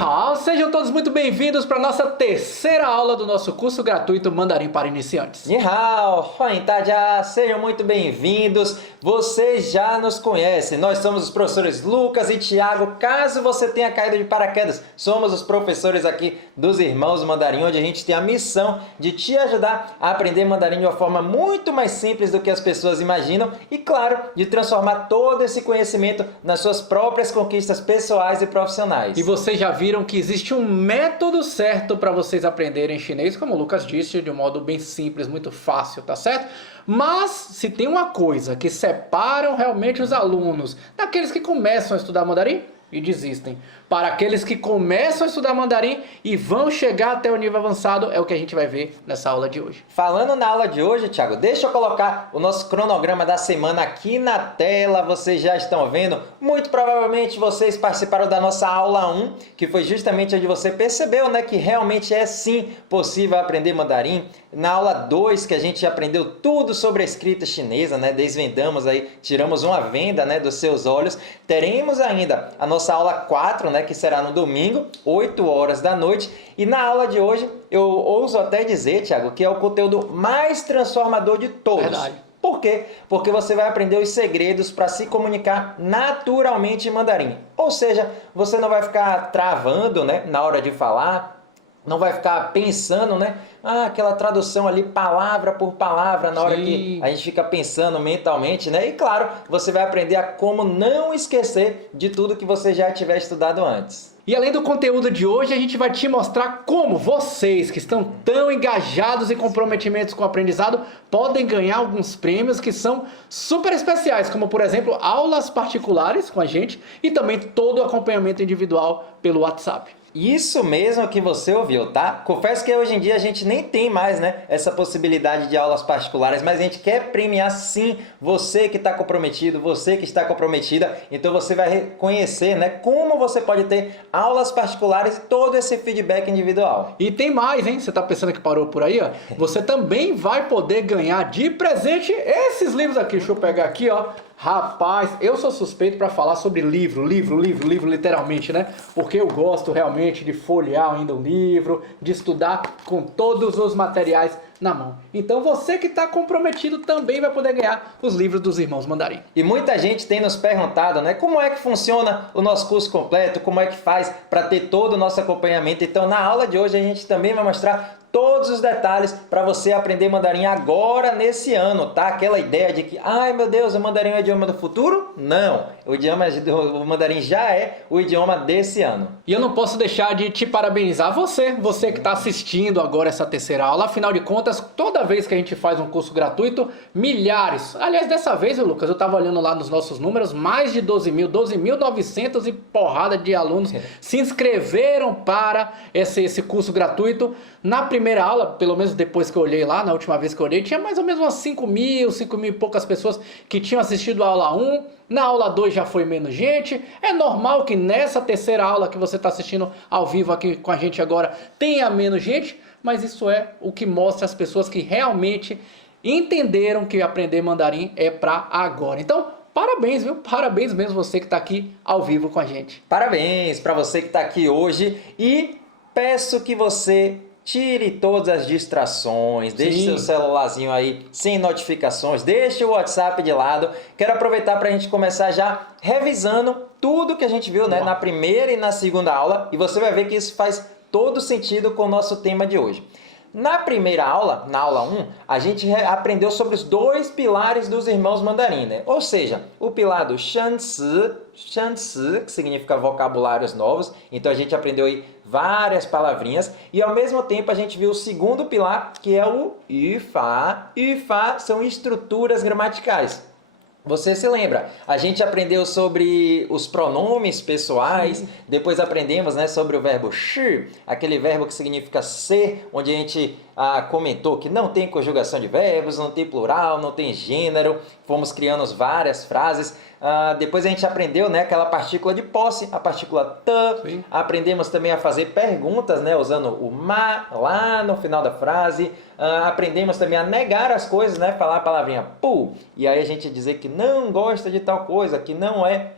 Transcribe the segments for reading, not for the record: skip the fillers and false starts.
hao! Sejam todos muito bem-vindos para a nossa terceira aula do nosso curso gratuito Mandarim para Iniciantes. Ni hao! Sejam muito bem-vindos. Vocês já nos conhecem. Nós somos os professores Lucas e Thiago. Caso você tenha caído de paraquedas, somos os professores aqui dos Irmãos Mandarim, onde a gente tem a missão de te ajudar a aprender mandarim de uma forma muito mais simples do que as pessoas imaginam e, claro, de transformar todo esse conhecimento nas suas próprias conquistas pessoais e profissionais. E vocês já viram que existe um método certo para vocês aprenderem chinês, como o Lucas disse, de um modo bem simples, muito fácil, tá certo? Mas se tem uma coisa que separam realmente os alunos daqueles que começam a estudar mandarim e desistem, para aqueles que começam a estudar mandarim e vão chegar até o nível avançado, é o que a gente vai ver nessa aula de hoje. Falando na aula de hoje, Thiago, deixa eu colocar o nosso cronograma da semana aqui na tela, vocês já estão vendo. Muito provavelmente vocês participaram da nossa aula 1, que foi justamente onde você percebeu, né, que realmente é sim possível aprender mandarim. Na aula 2, que a gente aprendeu tudo sobre a escrita chinesa, né, desvendamos aí, tiramos uma venda, né, dos seus olhos. Teremos ainda a nossa aula 4, né, que será no domingo, 8 horas da noite. E na aula de hoje, eu ouso até dizer, Thiago, que é o conteúdo mais transformador de todos. Verdade. Por quê? Porque você vai aprender os segredos para se comunicar naturalmente em mandarim. Ou seja, você não vai ficar travando, né, na hora de falar, não vai ficar pensando, né? Aquela tradução ali, palavra por palavra, na hora que a gente fica pensando mentalmente, né? E claro, você vai aprender a como não esquecer de tudo que você já tiver estudado antes. E além do conteúdo de hoje, a gente vai te mostrar como vocês que estão tão engajados e comprometimentos com o aprendizado podem ganhar alguns prêmios que são super especiais, como por exemplo, aulas particulares com a gente e também todo o acompanhamento individual pelo WhatsApp. Isso mesmo que você ouviu, tá? Confesso que hoje em dia a gente nem tem mais, né, essa possibilidade de aulas particulares, mas a gente quer premiar sim você que está comprometido, você que está comprometida. Então você vai reconhecer, né, como você pode ter aulas particulares e todo esse feedback individual. E tem mais, hein? Você está pensando que parou por aí, ó? Você também vai poder ganhar de presente esses livros aqui. Deixa eu pegar aqui, ó. Rapaz, eu sou suspeito para falar sobre livro, literalmente, né? Porque eu gosto realmente de folhear ainda um livro, de estudar com todos os materiais na mão. Então você que está comprometido também vai poder ganhar os livros dos Irmãos Mandarim. E muita gente tem nos perguntado, né, como é que funciona o nosso curso completo, como é que faz para ter todo o nosso acompanhamento. Então na aula de hoje a gente também vai mostrar todos os detalhes para você aprender mandarim agora nesse ano, tá? Aquela ideia de que, ai meu Deus, o mandarim é o idioma do futuro? Não, o mandarim já é o idioma desse ano. E eu não posso deixar de te parabenizar você que está assistindo agora essa terceira aula. Afinal de contas, toda vez que a gente faz um curso gratuito, milhares, aliás dessa vez, Lucas, eu estava olhando lá nos nossos números, mais de 12.900 e porrada de alunos se inscreveram para esse curso gratuito. Na primeira aula, pelo menos depois que eu olhei lá, na última vez que eu olhei, tinha mais ou menos umas 5 mil e poucas pessoas que tinham assistido a aula 1. Na aula 2 já foi menos gente. É normal que nessa terceira aula que você está assistindo ao vivo aqui com a gente agora tenha menos gente, mas isso é o que mostra as pessoas que realmente entenderam que aprender mandarim é para agora. Então, parabéns, viu? Parabéns mesmo você que está aqui ao vivo com a gente. Parabéns para você que está aqui hoje e peço que você tire todas as distrações, deixe seu celularzinho aí sem notificações, deixe o WhatsApp de lado. Quero aproveitar para a gente começar já revisando tudo que a gente viu, né, na primeira e na segunda aula, e você vai ver que isso faz todo sentido com o nosso tema de hoje. Na primeira aula, na aula 1, a gente aprendeu sobre os dois pilares dos Irmãos Mandarim, né? Ou seja, o pilar do Shansi, que significa vocabulários novos. Então a gente aprendeu aí várias palavrinhas. E ao mesmo tempo a gente viu o segundo pilar, que é o Yufa. Yufa são estruturas gramaticais. Você se lembra? A gente aprendeu sobre os pronomes pessoais, depois aprendemos, né, sobre o verbo shi, aquele verbo que significa ser, onde a gente comentou que não tem conjugação de verbos, não tem plural, não tem gênero, fomos criando várias frases. Depois a gente aprendeu, né, aquela partícula de posse, a partícula ta. Sim. Aprendemos também a fazer perguntas, né, usando o ma lá no final da frase. Aprendemos também a negar as coisas, né, falar a palavrinha pu, e aí a gente dizer que não gosta de tal coisa, que não é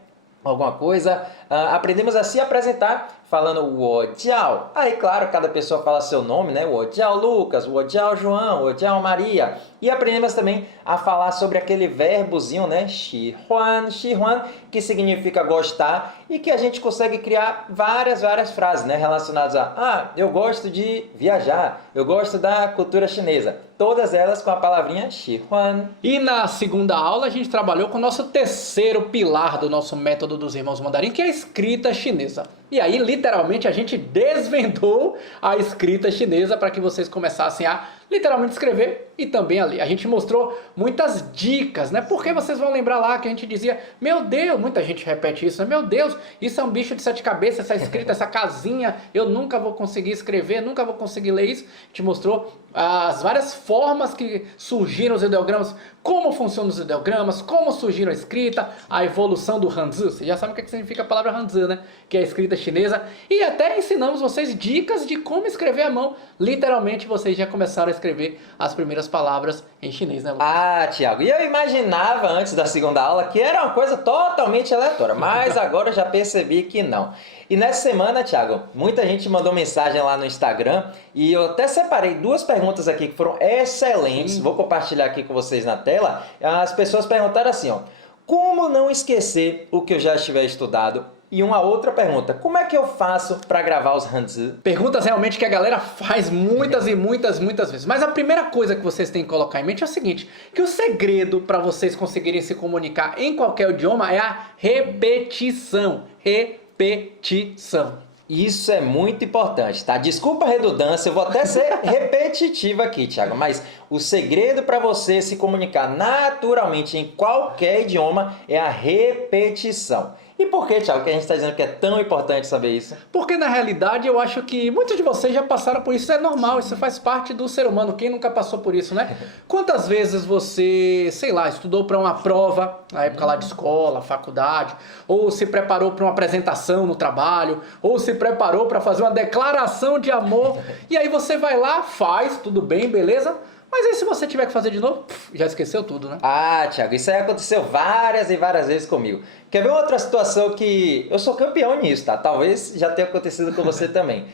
alguma coisa. Aprendemos a se apresentar falando Wojiao. Aí, claro, cada pessoa fala seu nome, né? Wojiao Lucas, Wojiao João, Wojiao Maria. E aprendemos também a falar sobre aquele verbozinho, né? Shihuan, Shihuan, que significa gostar e que a gente consegue criar várias frases, né? Relacionadas a, eu gosto de viajar, eu gosto da cultura chinesa. Todas elas com a palavrinha Shihuan. E na segunda aula a gente trabalhou com o nosso terceiro pilar do nosso método dos irmãos mandarim, que é a escrita chinesa. E aí, literalmente, a gente desvendou a escrita chinesa para que vocês começassem a literalmente escrever e também a ler. A gente mostrou muitas dicas, né? Porque vocês vão lembrar lá que a gente dizia, meu Deus, muita gente repete isso, né? Meu Deus, isso é um bicho de 7 cabeças, essa escrita, essa casinha, eu nunca vou conseguir escrever, nunca vou conseguir ler isso. A gente mostrou as várias formas que surgiram os ideogramas, como funcionam os ideogramas, como surgiram a escrita, a evolução do Hanzi. Você já sabe o que significa a palavra Hanzi, né? Que é a escrita chinesa. E até ensinamos vocês dicas de como escrever à mão. Literalmente, vocês já começaram a escrever as primeiras palavras em chinês, né, Lucas? Ah, Thiago, e eu imaginava antes da segunda aula que era uma coisa totalmente aleatória, mas agora eu já percebi que não. E nessa semana, Thiago, muita gente mandou mensagem lá no Instagram e eu até separei 2 perguntas aqui que foram excelentes. Vou compartilhar aqui com vocês na tela. As pessoas perguntaram assim, ó, como não esquecer o que eu já estiver estudado? E uma outra pergunta, como é que eu faço para gravar os Hanzi? Perguntas realmente que a galera faz muitas vezes. Mas a primeira coisa que vocês têm que colocar em mente é o seguinte, que o segredo para vocês conseguirem se comunicar em qualquer idioma é a repetição. Repetição. Isso é muito importante, tá? Desculpa a redundância, eu vou até ser repetitivo aqui, Thiago, mas o segredo para você se comunicar naturalmente em qualquer idioma é a repetição. E por que, Thiago, que a gente está dizendo que é tão importante saber isso? Porque na realidade eu acho que muitos de vocês já passaram por isso, isso é normal, isso faz parte do ser humano, quem nunca passou por isso, né? Quantas vezes você, sei lá, estudou para uma prova, na época lá de escola, faculdade, ou se preparou para uma apresentação no trabalho, ou se preparou para fazer uma declaração de amor, e aí você vai lá, faz, tudo bem, beleza? Mas aí se você tiver que fazer de novo, já esqueceu tudo, né? Ah, Thiago, isso aí aconteceu várias vezes comigo. Quer ver outra situação que eu sou campeão nisso, tá? Talvez já tenha acontecido com você também.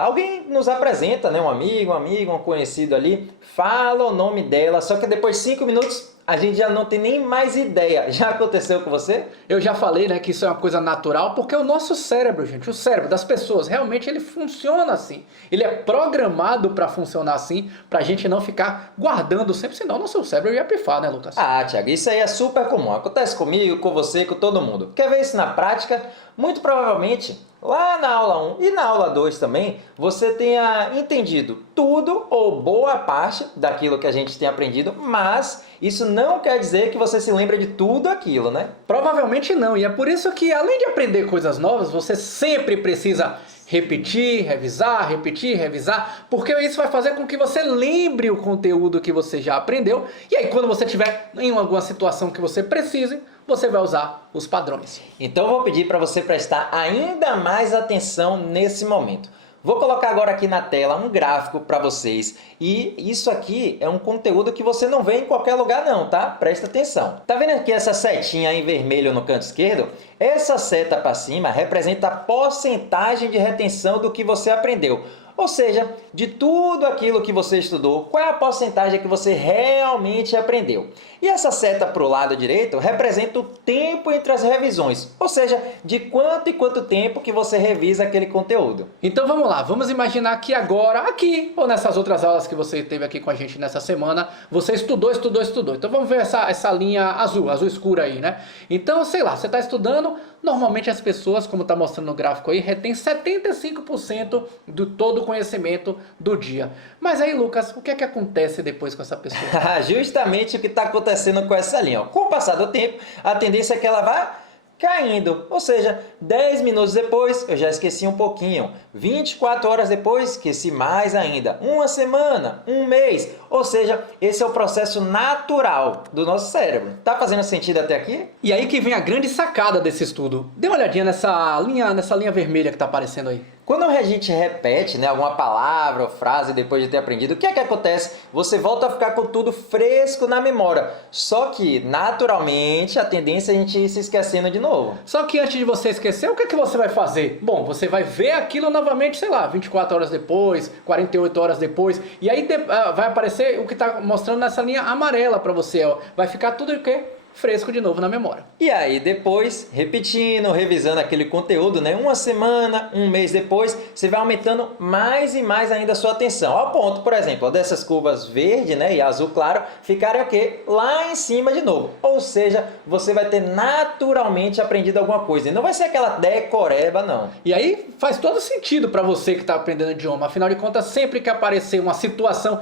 Alguém nos apresenta, né? Um amigo, um conhecido ali, fala o nome dela, só que depois de 5 minutos a gente já não tem nem mais ideia. Já aconteceu com você? Eu já falei, né, que isso é uma coisa natural, porque o nosso cérebro, gente, o cérebro das pessoas, realmente ele funciona assim. Ele é programado para funcionar assim, pra gente não ficar guardando sempre, senão o nosso cérebro ia pifar, né, Lucas? Ah, Thiago, isso aí é super comum. Acontece comigo, com você, com todo mundo. Quer ver isso na prática? Muito provavelmente, lá na aula 1 e na aula 2 também, você tenha entendido tudo ou boa parte daquilo que a gente tem aprendido, mas isso não quer dizer que você se lembra de tudo aquilo, né? Provavelmente não, e é por isso que além de aprender coisas novas, você sempre precisa repetir, revisar, porque isso vai fazer com que você lembre o conteúdo que você já aprendeu, e aí quando você estiver em alguma situação que você precise, você vai usar os padrões. Então eu vou pedir para você prestar ainda mais atenção nesse momento. Vou colocar agora aqui na tela um gráfico para vocês e isso aqui é um conteúdo que você não vê em qualquer lugar não, tá? Presta atenção. Tá vendo aqui essa setinha em vermelho no canto esquerdo? Essa seta para cima representa a porcentagem de retenção do que você aprendeu. Ou seja, de tudo aquilo que você estudou, qual é a porcentagem que você realmente aprendeu? E essa seta para o lado direito representa o tempo entre as revisões, ou seja, de quanto e quanto tempo que você revisa aquele conteúdo. Então vamos lá, vamos imaginar que agora, aqui, ou nessas outras aulas que você teve aqui com a gente nessa semana, você estudou. Então vamos ver essa linha azul escura aí, né? Então, sei lá, você está estudando, normalmente as pessoas, como está mostrando no gráfico aí, retém 75% do todo o conhecimento do dia. Mas aí, Lucas, o que é que acontece depois com essa pessoa? Justamente o que está acontecendo com essa linha. Ó. Com o passar do tempo, a tendência é que ela vá caindo. Ou seja, 10 minutos depois eu já esqueci um pouquinho. 24 horas depois, esqueci mais ainda. Uma semana, um mês. Ou seja, esse é o processo natural do nosso cérebro. Tá fazendo sentido até aqui? E aí que vem a grande sacada desse estudo. Dê uma olhadinha nessa linha vermelha que está aparecendo aí. Quando a gente repete, né, alguma palavra ou frase depois de ter aprendido, o que é que acontece? Você volta a ficar com tudo fresco na memória. Só que, naturalmente, a tendência é a gente ir se esquecendo de novo. Só que antes de você esquecer, o que é que você vai fazer? Bom, você vai ver aquilo novamente, sei lá, 24 horas depois, 48 horas depois, e aí vai aparecer o que está mostrando nessa linha amarela para você, ó. Vai ficar tudo o quê? Fresco de novo na memória. E aí depois, repetindo, revisando aquele conteúdo, né? Uma semana, um mês depois, você vai aumentando mais e mais ainda a sua atenção. Ao ponto, por exemplo, dessas curvas verde, né, e azul claro ficarem o quê? Lá em cima de novo. Ou seja, você vai ter naturalmente aprendido alguma coisa. E não vai ser aquela decoreba, não. E aí faz todo sentido para você que está aprendendo idioma. Afinal de contas, sempre que aparecer uma situação,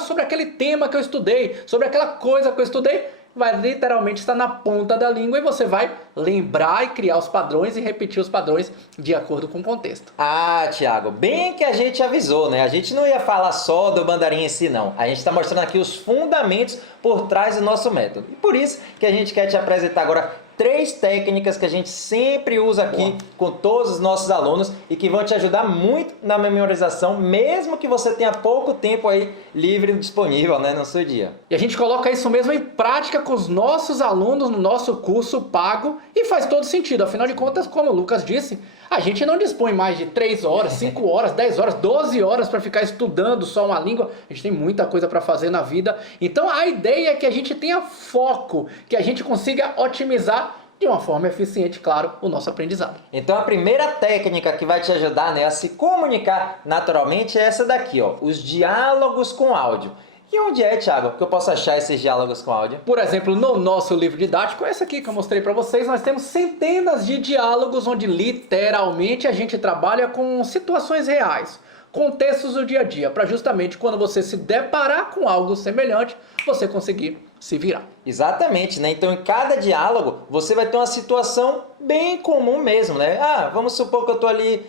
sobre aquele tema que eu estudei, sobre aquela coisa que eu estudei, vai literalmente estar na ponta da língua e você vai lembrar e criar os padrões e repetir os padrões de acordo com o contexto. Ah, Thiago, bem que a gente avisou, né? A gente não ia falar só do mandarim em si, não. A gente está mostrando aqui os fundamentos por trás do nosso método. E por isso que a gente quer te apresentar agora 3 técnicas que a gente sempre usa aqui com todos os nossos alunos e que vão te ajudar muito na memorização, mesmo que você tenha pouco tempo aí livre disponível, né, no seu dia. E a gente coloca isso mesmo em prática com os nossos alunos no nosso curso pago e faz todo sentido. Afinal de contas, como o Lucas disse, a gente não dispõe mais de 3 horas, 5 horas, 10 horas, 12 horas para ficar estudando só uma língua. A gente tem muita coisa para fazer na vida. Então a ideia é que a gente tenha foco, que a gente consiga otimizar de uma forma eficiente, claro, o nosso aprendizado. Então a primeira técnica que vai te ajudar, né, a se comunicar naturalmente é essa daqui, ó, os diálogos com áudio. E onde é, Thiago, que eu posso achar esses diálogos com áudio? Por exemplo, no nosso livro didático, esse aqui que eu mostrei para vocês, nós temos centenas de diálogos onde literalmente a gente trabalha com situações reais, contextos do dia a dia, para justamente quando você se deparar com algo semelhante, você conseguir se virar. Exatamente, né? Então em cada diálogo você vai ter uma situação bem comum mesmo, né? Vamos supor que eu estou ali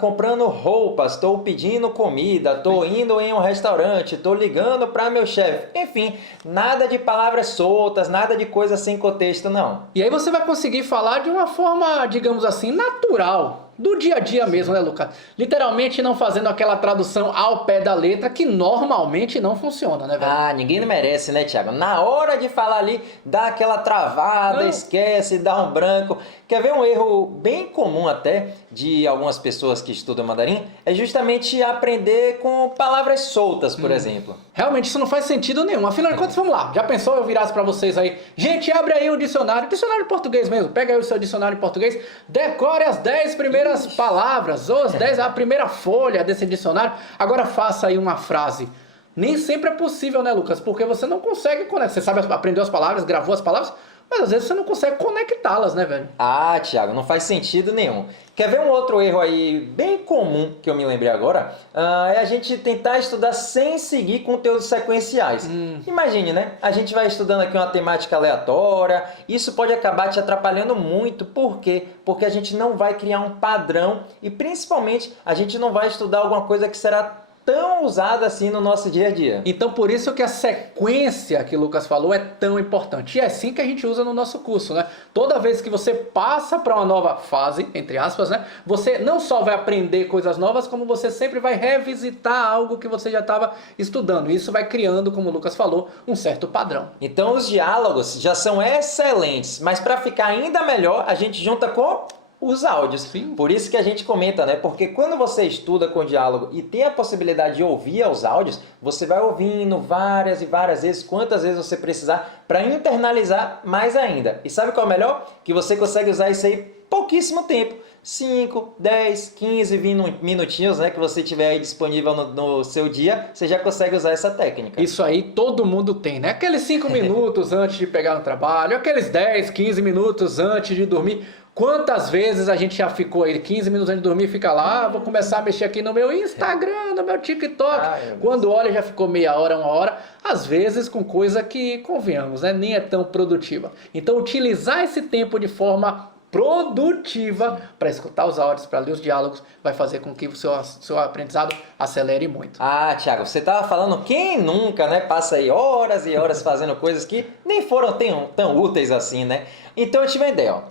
comprando roupas, estou pedindo comida, estou indo em um restaurante, estou ligando para meu chefe. Enfim, nada de palavras soltas, nada de coisa sem contexto, não. E aí você vai conseguir falar de uma forma, digamos assim, natural, do dia a dia mesmo, né, Lucas? Literalmente não fazendo aquela tradução ao pé da letra que normalmente não funciona, né, velho? Ninguém merece, né, Thiago? Na hora de falar ali, dá aquela travada, esquece, dá um branco. Quer ver um erro bem comum até de algumas pessoas que estudam mandarim? É justamente aprender com palavras soltas, por exemplo. Realmente isso não faz sentido nenhum. Afinal de contas, vamos lá. Já pensou eu virasse para vocês aí? Gente, abre aí o dicionário de português mesmo. Pega aí o seu dicionário de português, decore as 10 primeiras palavras, ou as 10, a primeira folha desse dicionário. Agora faça aí uma frase. Nem sempre é possível, né, Lucas? Porque você não consegue conectar. Você sabe aprender as palavras, gravou as palavras, mas às vezes você não consegue conectá-las, né, velho? Thiago, não faz sentido nenhum. Quer ver um outro erro aí bem comum que eu me lembrei agora? É a gente tentar estudar sem seguir conteúdos sequenciais. Imagine, né? A gente vai estudando aqui uma temática aleatória, isso pode acabar te atrapalhando muito. Por quê? Porque a gente não vai criar um padrão e principalmente a gente não vai estudar alguma coisa que será tão usada assim no nosso dia a dia. Então por isso que a sequência que o Lucas falou é tão importante. E é assim que a gente usa no nosso curso, né? Toda vez que você passa para uma nova fase, entre aspas, né? Você não só vai aprender coisas novas, como você sempre vai revisitar algo que você já estava estudando. E isso vai criando, como o Lucas falou, um certo padrão. Então os diálogos já são excelentes, mas para ficar ainda melhor, a gente junta com os áudios. Sim. Por isso que a gente comenta, né? Porque quando você estuda com diálogo e tem a possibilidade de ouvir os áudios, você vai ouvindo várias e várias vezes, quantas vezes você precisar, para internalizar mais ainda. E sabe qual é o melhor? Que você consegue usar isso aí pouquíssimo tempo. 5, 10, 15, 20 minutinhos, né, que você tiver aí disponível no seu dia, você já consegue usar essa técnica. Isso aí todo mundo tem, né? Aqueles 5 minutos antes de pegar no trabalho, aqueles 10, 15 minutos antes de dormir. Quantas vezes a gente já ficou aí 15 minutos antes de dormir, fica lá, vou começar a mexer aqui no meu Instagram, no meu TikTok. Quando olha já ficou meia hora, 1 hora, às vezes com coisa que, convenhamos, né, nem é tão produtiva. Então utilizar esse tempo de forma produtiva para escutar os áudios, para ler os diálogos, vai fazer com que o seu aprendizado acelere muito. Thiago, você estava falando, quem nunca, né, passa aí horas e horas fazendo coisas que nem foram tão úteis assim, né? Então eu tive uma ideia, ó.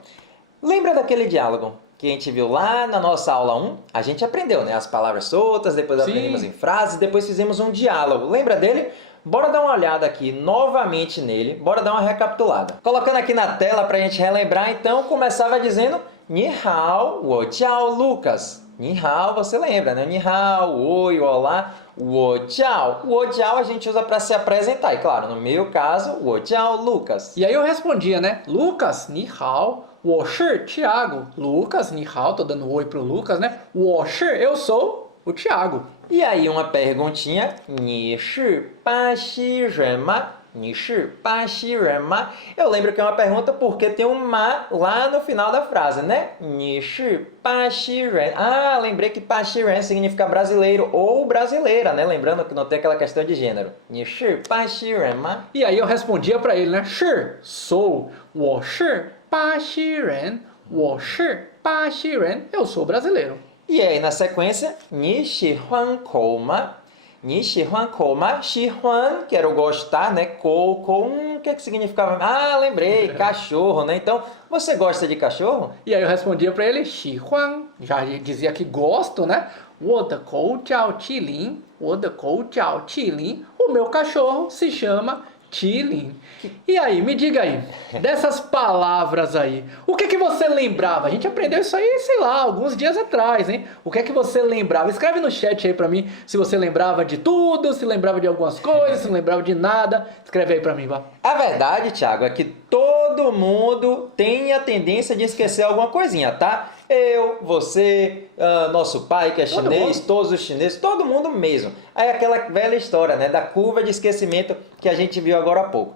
Lembra daquele diálogo que a gente viu lá na nossa aula 1, a gente aprendeu, né? As palavras soltas, depois aprendemos em frases, depois fizemos um diálogo. Lembra dele? Bora dar uma olhada aqui novamente nele, bora dar uma recapitulada. Colocando aqui na tela para a gente relembrar, então, começava dizendo Ni hao, wo jiao Lucas. Ni hao, você lembra, né? Ni hao, oi, olá. Wo jiao. Wo jiao a gente usa para se apresentar. E claro, no meu caso, wo jiao Lucas. E aí eu respondia, né? Lucas, ni hao. 我是 Thiago. Lucas, ni hao. Tô dando oi pro Lucas, né? 我是 eu sou o Thiago. E aí uma perguntinha. 你是巴西人吗? 你是巴西人吗? Eu lembro que é uma pergunta porque tem um ma lá no final da frase, né? 你是巴西人. Ah, lembrei que 巴西人significa brasileiro ou brasileira, né? Lembrando que não tem aquela questão de gênero. 你是巴西人吗? E aí eu respondia pra ele, né? 是 sou. 我是巴西人. 我是巴西人. Eu sou brasileiro. E aí na sequência, 你喜欢狗吗? 你喜欢狗吗? 喜欢, que era o gostar, né? Kou, o que significava? Ah, lembrei, cachorro, né? Então, você gosta de cachorro? E aí eu respondia pra ele, 喜欢, já dizia que gosto, né? 我的狗叫麒麟, 我的狗叫麒麟. O meu cachorro se chama Tilin. E aí, me diga aí, dessas palavras aí, o que você lembrava? A gente aprendeu isso aí, sei lá, alguns dias atrás, hein? O que você lembrava? Escreve no chat aí pra mim se você lembrava de tudo, se lembrava de algumas coisas, se lembrava de nada. Escreve aí pra mim, vá. A verdade, Thiago, é que todo mundo tem a tendência de esquecer alguma coisinha, tá? Eu, você, nosso pai que é chinês, todos os chineses, todo mundo mesmo. Aí aquela velha história, né, da curva de esquecimento que a gente viu agora há pouco.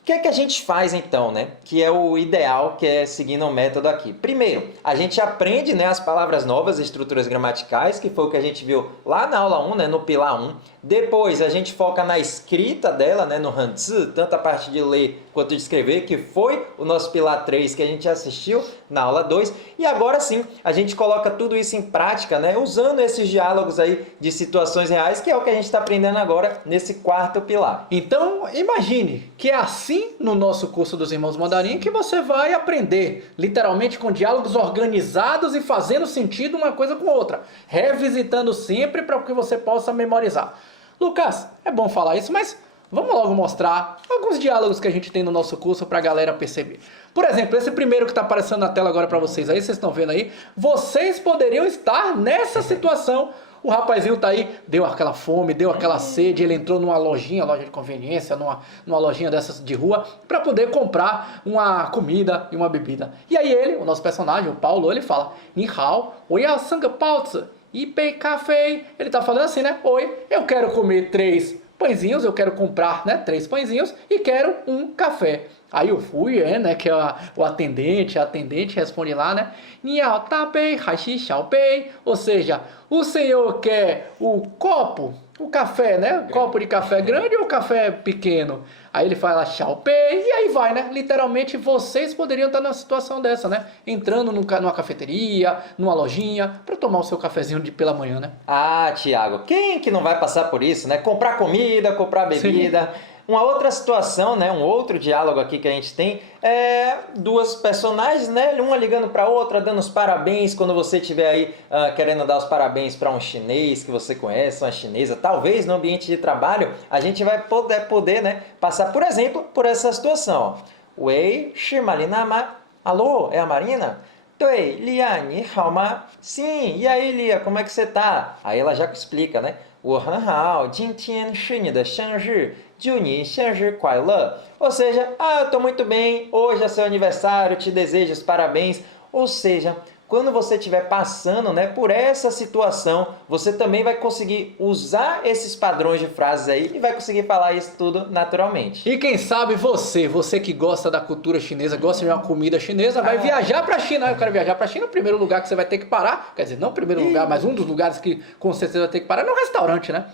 O que é que a gente faz então, né? Que é o ideal, que é seguindo o método aqui. Primeiro, a gente aprende, né, as palavras novas, estruturas gramaticais, que foi o que a gente viu lá na aula 1, né, no pilar 1. Depois, a gente foca na escrita dela, né, no Hanzi, tanto a parte de ler quanto de escrever, que foi o nosso pilar 3 que a gente assistiu na aula 2. E agora sim, a gente coloca tudo isso em prática, né, usando esses diálogos aí de situações reais, que é o que a gente está aprendendo agora nesse quarto pilar. Então, imagine que é assim no nosso curso dos Irmãos Mandarim que você vai aprender, literalmente com diálogos organizados e fazendo sentido uma coisa com outra, revisitando sempre para que você possa memorizar. Lucas, é bom falar isso, mas vamos logo mostrar alguns diálogos que a gente tem no nosso curso para a galera perceber. Por exemplo, esse primeiro que está aparecendo na tela agora para vocês aí, vocês estão vendo aí, vocês poderiam estar nessa situação. O rapazinho tá aí, deu aquela fome, deu aquela sede, ele entrou numa lojinha, loja de conveniência, numa lojinha dessas de rua, para poder comprar uma comida e uma bebida. E aí ele, o nosso personagem, o Paulo, ele fala, Ni hao, wo yao sange baozi, e bei café. Ele tá falando assim, né? Oi, eu quero comer 3 pãezinhos, eu quero comprar, né, 3 pãezinhos e quero um café. Aí o Fuyan, né, que é o atendente, a atendente responde lá, né, Niao ta bei, haixi xiao bei, ou seja, o senhor quer o copo, o café, né, o copo de café grande ou café pequeno? Aí ele fala xiao bei e aí vai, né, literalmente vocês poderiam estar numa situação dessa, né, entrando numa cafeteria, numa lojinha, para tomar o seu cafezinho pela manhã, né. Ah, Thiago, quem que não vai passar por isso, né, comprar comida, comprar bebida... Sim. Uma outra situação, né, um outro diálogo aqui que a gente tem é 2 personagens, né, uma ligando para a outra, dando os parabéns quando você estiver aí querendo dar os parabéns para um chinês que você conhece, uma chinesa. Talvez no ambiente de trabalho a gente vai poder, né, passar, por exemplo, por essa situação. Wei, shi Marina ma? Alô, é a Marina? Dui, Lia, ni hao ma? Sim, e aí, Lia, como é que você tá? Aí ela já explica, né? 我很好，今天是你的生日，祝你生日快乐. Ou seja, eu estou muito bem, hoje é seu aniversário, te desejo os parabéns. Ou seja, quando você estiver passando, né, por essa situação, você também vai conseguir usar esses padrões de frases aí e vai conseguir falar isso tudo naturalmente. E quem sabe você que gosta da cultura chinesa, gosta de uma comida chinesa, vai viajar para a China. Eu quero viajar para a China, o primeiro lugar que você vai ter que parar, quer dizer, não o primeiro lugar, mas um dos lugares que com certeza vai ter que parar é no restaurante, né?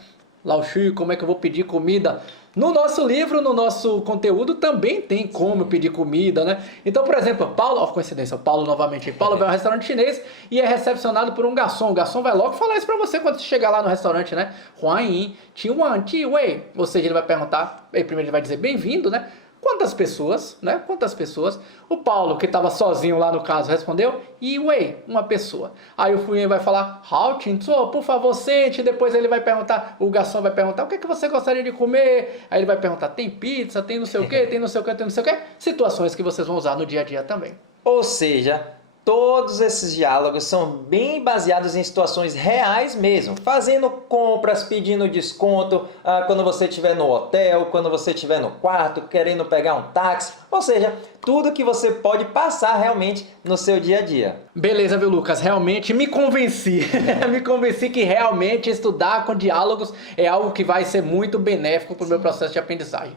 Lao Shu, como é que eu vou pedir comida? No nosso livro, no nosso conteúdo, também tem como pedir comida, né? Então, por exemplo, Paulo, ó, coincidência, Paulo novamente, Paulo vai ao restaurante chinês e é recepcionado por um garçom. O garçom vai logo falar isso pra você quando você chegar lá no restaurante, né? Huan Yin, Ti Wan, Ti Wei. Ou seja, ele vai perguntar, primeiro ele vai dizer bem-vindo, né? quantas pessoas, né? Quantas pessoas? O Paulo, que estava sozinho lá no caso, respondeu, e Wei, uma pessoa. Aí o Fuinha vai falar, Hao-Chin-Tso, por favor, sente. Depois ele vai perguntar, o garçom vai perguntar, o que é que você gostaria de comer? Aí ele vai perguntar, tem pizza, tem não sei o quê, tem não sei o quê, tem não sei o quê. Situações que vocês vão usar no dia a dia também. Ou seja, todos esses diálogos são bem baseados em situações reais mesmo. Fazendo compras, pedindo desconto, quando você estiver no hotel, quando você estiver no quarto, querendo pegar um táxi. Ou seja, tudo que você pode passar realmente no seu dia a dia. Beleza, viu, Lucas? Realmente me convenci. Me convenci que realmente estudar com diálogos é algo que vai ser muito benéfico para o meu processo de aprendizagem.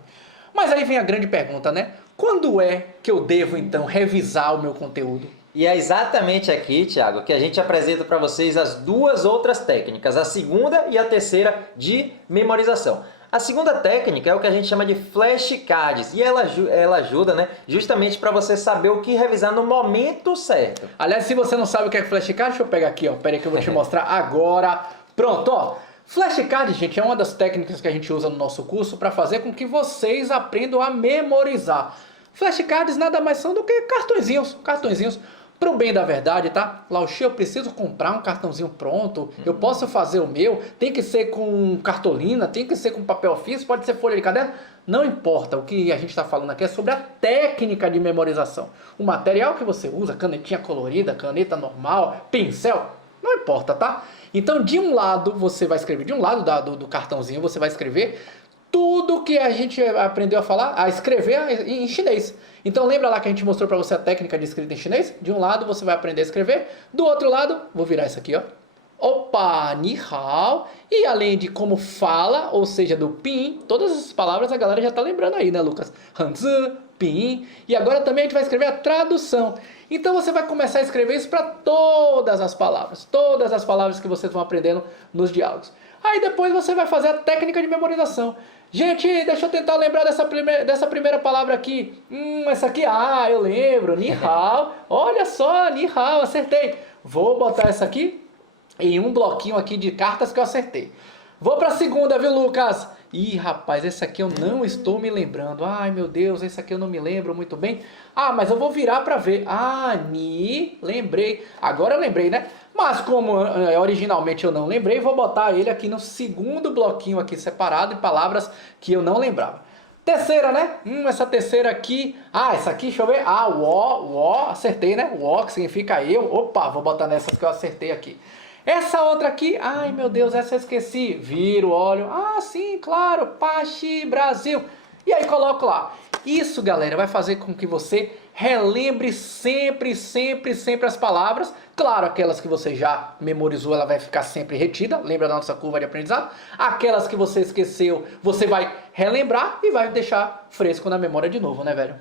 Mas aí vem a grande pergunta, né? Quando é que eu devo, então, revisar o meu conteúdo? E é exatamente aqui, Thiago, que a gente apresenta para vocês as duas outras técnicas, a segunda e a terceira de memorização. A segunda técnica é o que a gente chama de flashcards e ela ajuda, né, justamente para você saber o que revisar no momento certo. Aliás, se você não sabe o que é flashcard, deixa eu pegar aqui, ó. Pera aí que eu vou te mostrar agora. Pronto, ó. Flashcard, gente, é uma das técnicas que a gente usa no nosso curso para fazer com que vocês aprendam a memorizar. Flashcards nada mais são do que cartõezinhos. Pro bem da verdade, tá? Lauxi, eu preciso comprar um cartãozinho pronto. Eu posso fazer o meu. Tem que ser com cartolina, tem que ser com papel ofício, pode ser folha de caderno. Não importa. O que a gente está falando aqui é sobre a técnica de memorização. O material que você usa, canetinha colorida, caneta normal, pincel, não importa, tá? Então, de um lado, você vai escrever, de um lado do cartãozinho, você vai escrever tudo que a gente aprendeu a escrever em chinês. Então lembra lá que a gente mostrou para você a técnica de escrita em chinês? De um lado você vai aprender a escrever, do outro lado, vou virar isso aqui, ó. Opa, ni hao. E além de como fala, ou seja, do pinyin, todas essas palavras a galera já tá lembrando aí, né, Lucas? Hanzi, pinyin. E agora também a gente vai escrever a tradução. Então você vai começar a escrever isso para todas as palavras que vocês vão aprendendo nos diálogos. Aí depois você vai fazer a técnica de memorização. Gente, deixa eu tentar lembrar dessa primeira palavra aqui. Essa aqui, eu lembro. Ni hao. Olha só, ni hao, acertei. Vou botar essa aqui em um bloquinho aqui de cartas que eu acertei. Vou para a segunda, viu, Lucas? Ih, rapaz, esse aqui eu não estou me lembrando. Ai, meu Deus, esse aqui eu não me lembro muito bem. Mas eu vou virar para ver. Lembrei. Agora eu lembrei, né? Mas como originalmente eu não lembrei, vou botar ele aqui no segundo bloquinho aqui separado de palavras que eu não lembrava. Terceira, né? Essa terceira aqui. Essa aqui, deixa eu ver. Wo, acertei, né? Wo, que significa eu. Opa, vou botar nessas que eu acertei aqui. Essa outra aqui, ai meu Deus, essa eu esqueci. Viro, olho. Sim, claro, Pachi, Brasil. E aí coloco lá. Isso, galera, vai fazer com que você relembre sempre as palavras. Claro, aquelas que você já memorizou, ela vai ficar sempre retida. Lembra da nossa curva de aprendizado? Aquelas que você esqueceu, você vai relembrar e vai deixar fresco na memória de novo, né, velho?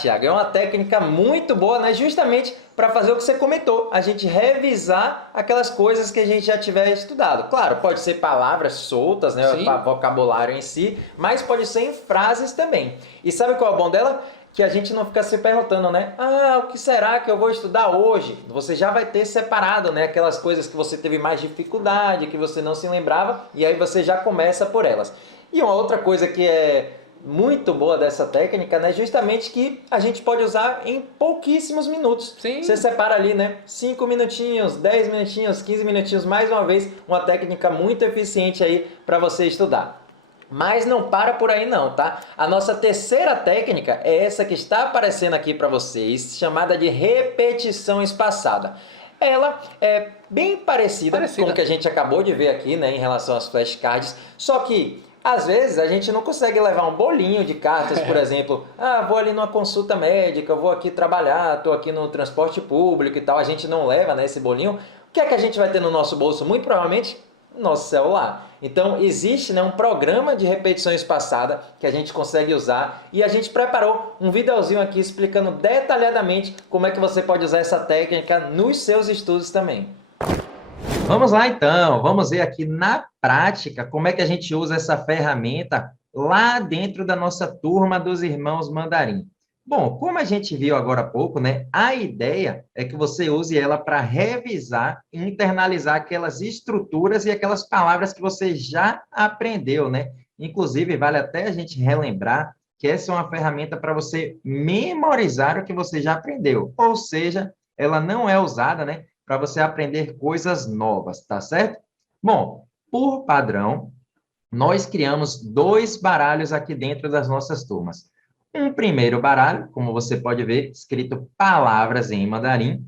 Thiago, é uma técnica muito boa, né? Justamente para fazer o que você comentou, a gente revisar aquelas coisas que a gente já tiver estudado. Claro, pode ser palavras soltas, né? O vocabulário em si, mas pode ser em frases também. E sabe qual é o bom dela? Que a gente não fica se perguntando, né? O que será que eu vou estudar hoje? Você já vai ter separado, né? Aquelas coisas que você teve mais dificuldade, que você não se lembrava, e aí você já começa por elas. E uma outra coisa que é muito boa dessa técnica, né? Justamente que a gente pode usar em pouquíssimos minutos. Sim. Você separa ali, né? 5 minutinhos, 10 minutinhos, 15 minutinhos, mais uma vez, uma técnica muito eficiente aí para você estudar. Mas não para por aí não, tá? A nossa terceira técnica é essa que está aparecendo aqui para vocês, chamada de repetição espaçada. Ela é bem parecida com o que a gente acabou de ver aqui, né, em relação às flashcards, só que às vezes a gente não consegue levar um bolinho de cartas, por exemplo, vou ali numa consulta médica, vou aqui trabalhar, estou aqui no transporte público e tal, a gente não leva, né, esse bolinho. O que é que a gente vai ter no nosso bolso? Muito provavelmente nosso celular. Então existe, né, um programa de repetição espaçada que a gente consegue usar e a gente preparou um videozinho aqui explicando detalhadamente como é que você pode usar essa técnica nos seus estudos também. Vamos lá então, vamos ver aqui na prática como é que a gente usa essa ferramenta lá dentro da nossa turma dos Irmãos Mandarim. Bom, como a gente viu agora há pouco, né, a ideia é que você use ela para revisar e internalizar aquelas estruturas e aquelas palavras que você já aprendeu, né? Inclusive, vale até a gente relembrar que essa é uma ferramenta para você memorizar o que você já aprendeu. Ou seja, ela não é usada, né, para você aprender coisas novas, tá certo? Bom, por padrão, nós criamos 2 baralhos aqui dentro das nossas turmas. Um primeiro baralho, como você pode ver, escrito palavras em mandarim,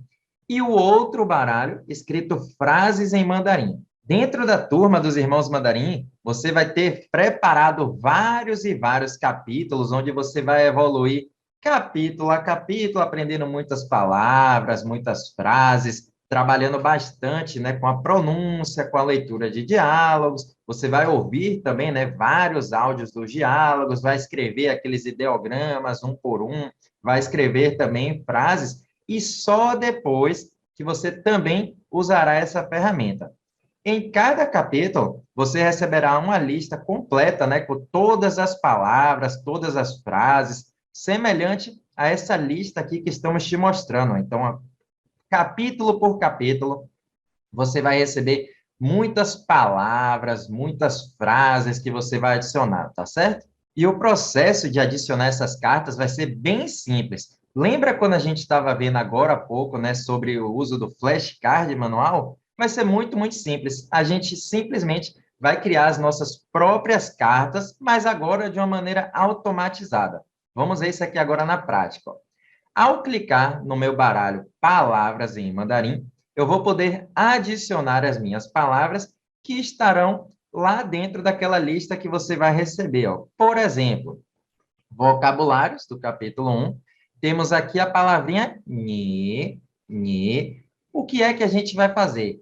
e o outro baralho, escrito frases em mandarim. Dentro da turma dos Irmãos Mandarim, você vai ter preparado vários e vários capítulos, onde você vai evoluir capítulo a capítulo, aprendendo muitas palavras, muitas frases, trabalhando bastante, né, com a pronúncia, com a leitura de diálogos. Você vai ouvir também, né, vários áudios dos diálogos, vai escrever aqueles ideogramas um por um, vai escrever também frases, e só depois que você também usará essa ferramenta. Em cada capítulo, você receberá uma lista completa, né, com todas as palavras, todas as frases, semelhante a essa lista aqui que estamos te mostrando. Então, capítulo por capítulo, você vai receber muitas palavras, muitas frases que você vai adicionar, tá certo? E o processo de adicionar essas cartas vai ser bem simples. Lembra quando a gente estava vendo agora há pouco, né, sobre o uso do flashcard manual? Vai ser muito, muito simples. A gente simplesmente vai criar as nossas próprias cartas, mas agora de uma maneira automatizada. Vamos ver isso aqui agora na prática. Ó. Ao clicar no meu baralho Palavras em Mandarim, eu vou poder adicionar as minhas palavras que estarão lá dentro daquela lista que você vai receber. Ó. Por exemplo, vocabulários do capítulo 1, temos aqui a palavrinha ni. O que é que a gente vai fazer?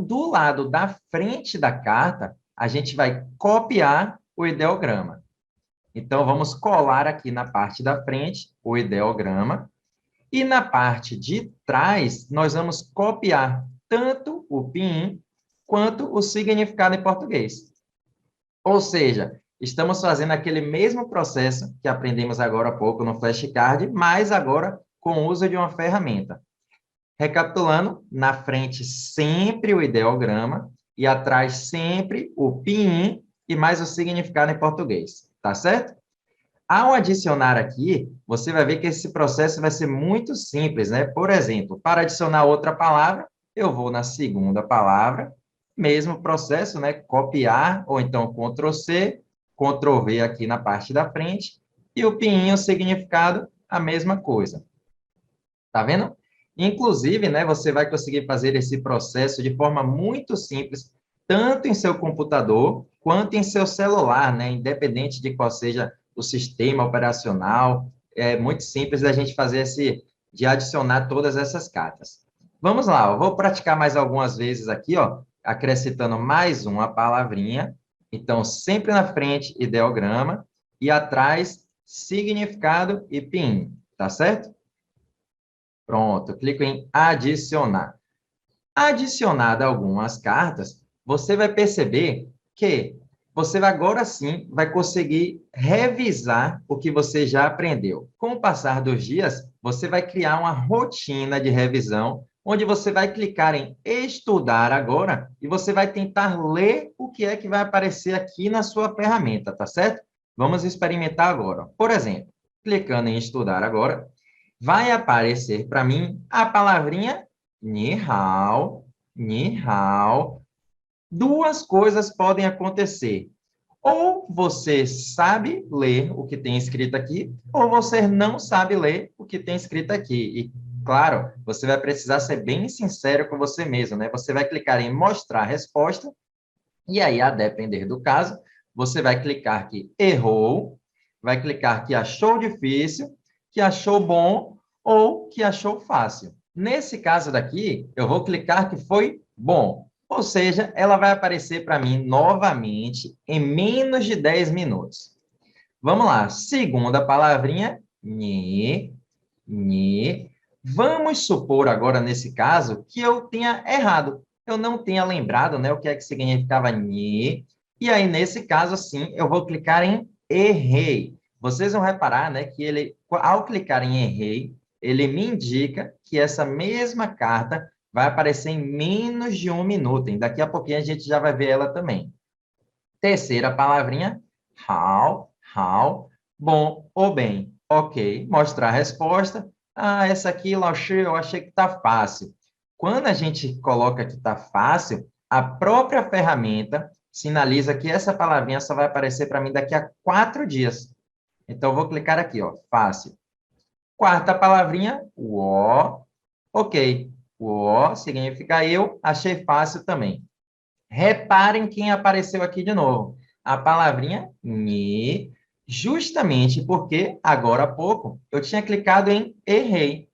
Do lado da frente da carta, a gente vai copiar o ideograma. Então, vamos colar aqui na parte da frente o ideograma. E na parte de trás, nós vamos copiar tanto o pinyin quanto o significado em português. Ou seja, estamos fazendo aquele mesmo processo que aprendemos agora há pouco no flashcard, mas agora com o uso de uma ferramenta. Recapitulando, na frente sempre o ideograma e atrás sempre o pinyin e mais o significado em português. Tá certo? Ao adicionar aqui, você vai ver que esse processo vai ser muito simples, né? Por exemplo, para adicionar outra palavra, eu vou na segunda palavra, mesmo processo, né? Copiar, ou então Ctrl+C, Ctrl+V aqui na parte da frente, e o pininho, o significado, a mesma coisa. Tá vendo? Inclusive, né, você vai conseguir fazer esse processo de forma muito simples, tanto em seu computador, quanto em seu celular, né? Independente de qual seja o sistema operacional, é muito simples da gente fazer de adicionar todas essas cartas. Vamos lá, eu vou praticar mais algumas vezes aqui, ó, acrescentando mais uma palavrinha. Então, sempre na frente, ideograma, e atrás, significado e PIN, tá certo? Pronto, eu clico em adicionar. Adicionada algumas cartas, você vai perceber que você agora sim vai conseguir revisar o que você já aprendeu. Com o passar dos dias, você vai criar uma rotina de revisão, onde você vai clicar em estudar agora e você vai tentar ler o que é que vai aparecer aqui na sua ferramenta, tá certo? Vamos experimentar agora. Por exemplo, clicando em estudar agora, vai aparecer para mim a palavrinha Ni hao, ni hao. Duas coisas podem acontecer. Ou você sabe ler o que tem escrito aqui, ou você não sabe ler o que tem escrito aqui. E, claro, você vai precisar ser bem sincero com você mesmo, né? Você vai clicar em mostrar a resposta, e aí, a depender do caso, você vai clicar que errou, vai clicar que achou difícil, que achou bom, ou que achou fácil. Nesse caso daqui, eu vou clicar que foi bom. Ou seja, ela vai aparecer para mim novamente em menos de 10 minutos. Vamos lá. Segunda palavrinha, ni. Vamos supor agora, nesse caso, que eu tenha errado. Eu não tenha lembrado, né, o que é que significava ni. E aí, nesse caso, sim, eu vou clicar em errei. Vocês vão reparar, né, que ele, ao clicar em errei, ele me indica que essa mesma carta vai aparecer em menos de 1 minuto. E daqui a pouquinho a gente já vai ver ela também. Terceira palavrinha, how. bom ou bem. Ok, mostrar a resposta. Ah, essa aqui, Laoshi, eu achei que está fácil. Quando a gente coloca que está fácil, a própria ferramenta sinaliza que essa palavrinha só vai aparecer para mim daqui a 4 dias. Então, eu vou clicar aqui, ó, fácil. Quarta palavrinha, o. Ok, o significa eu, achei fácil também. Reparem quem apareceu aqui de novo. A palavrinha ni, justamente porque agora há pouco eu tinha clicado em errei.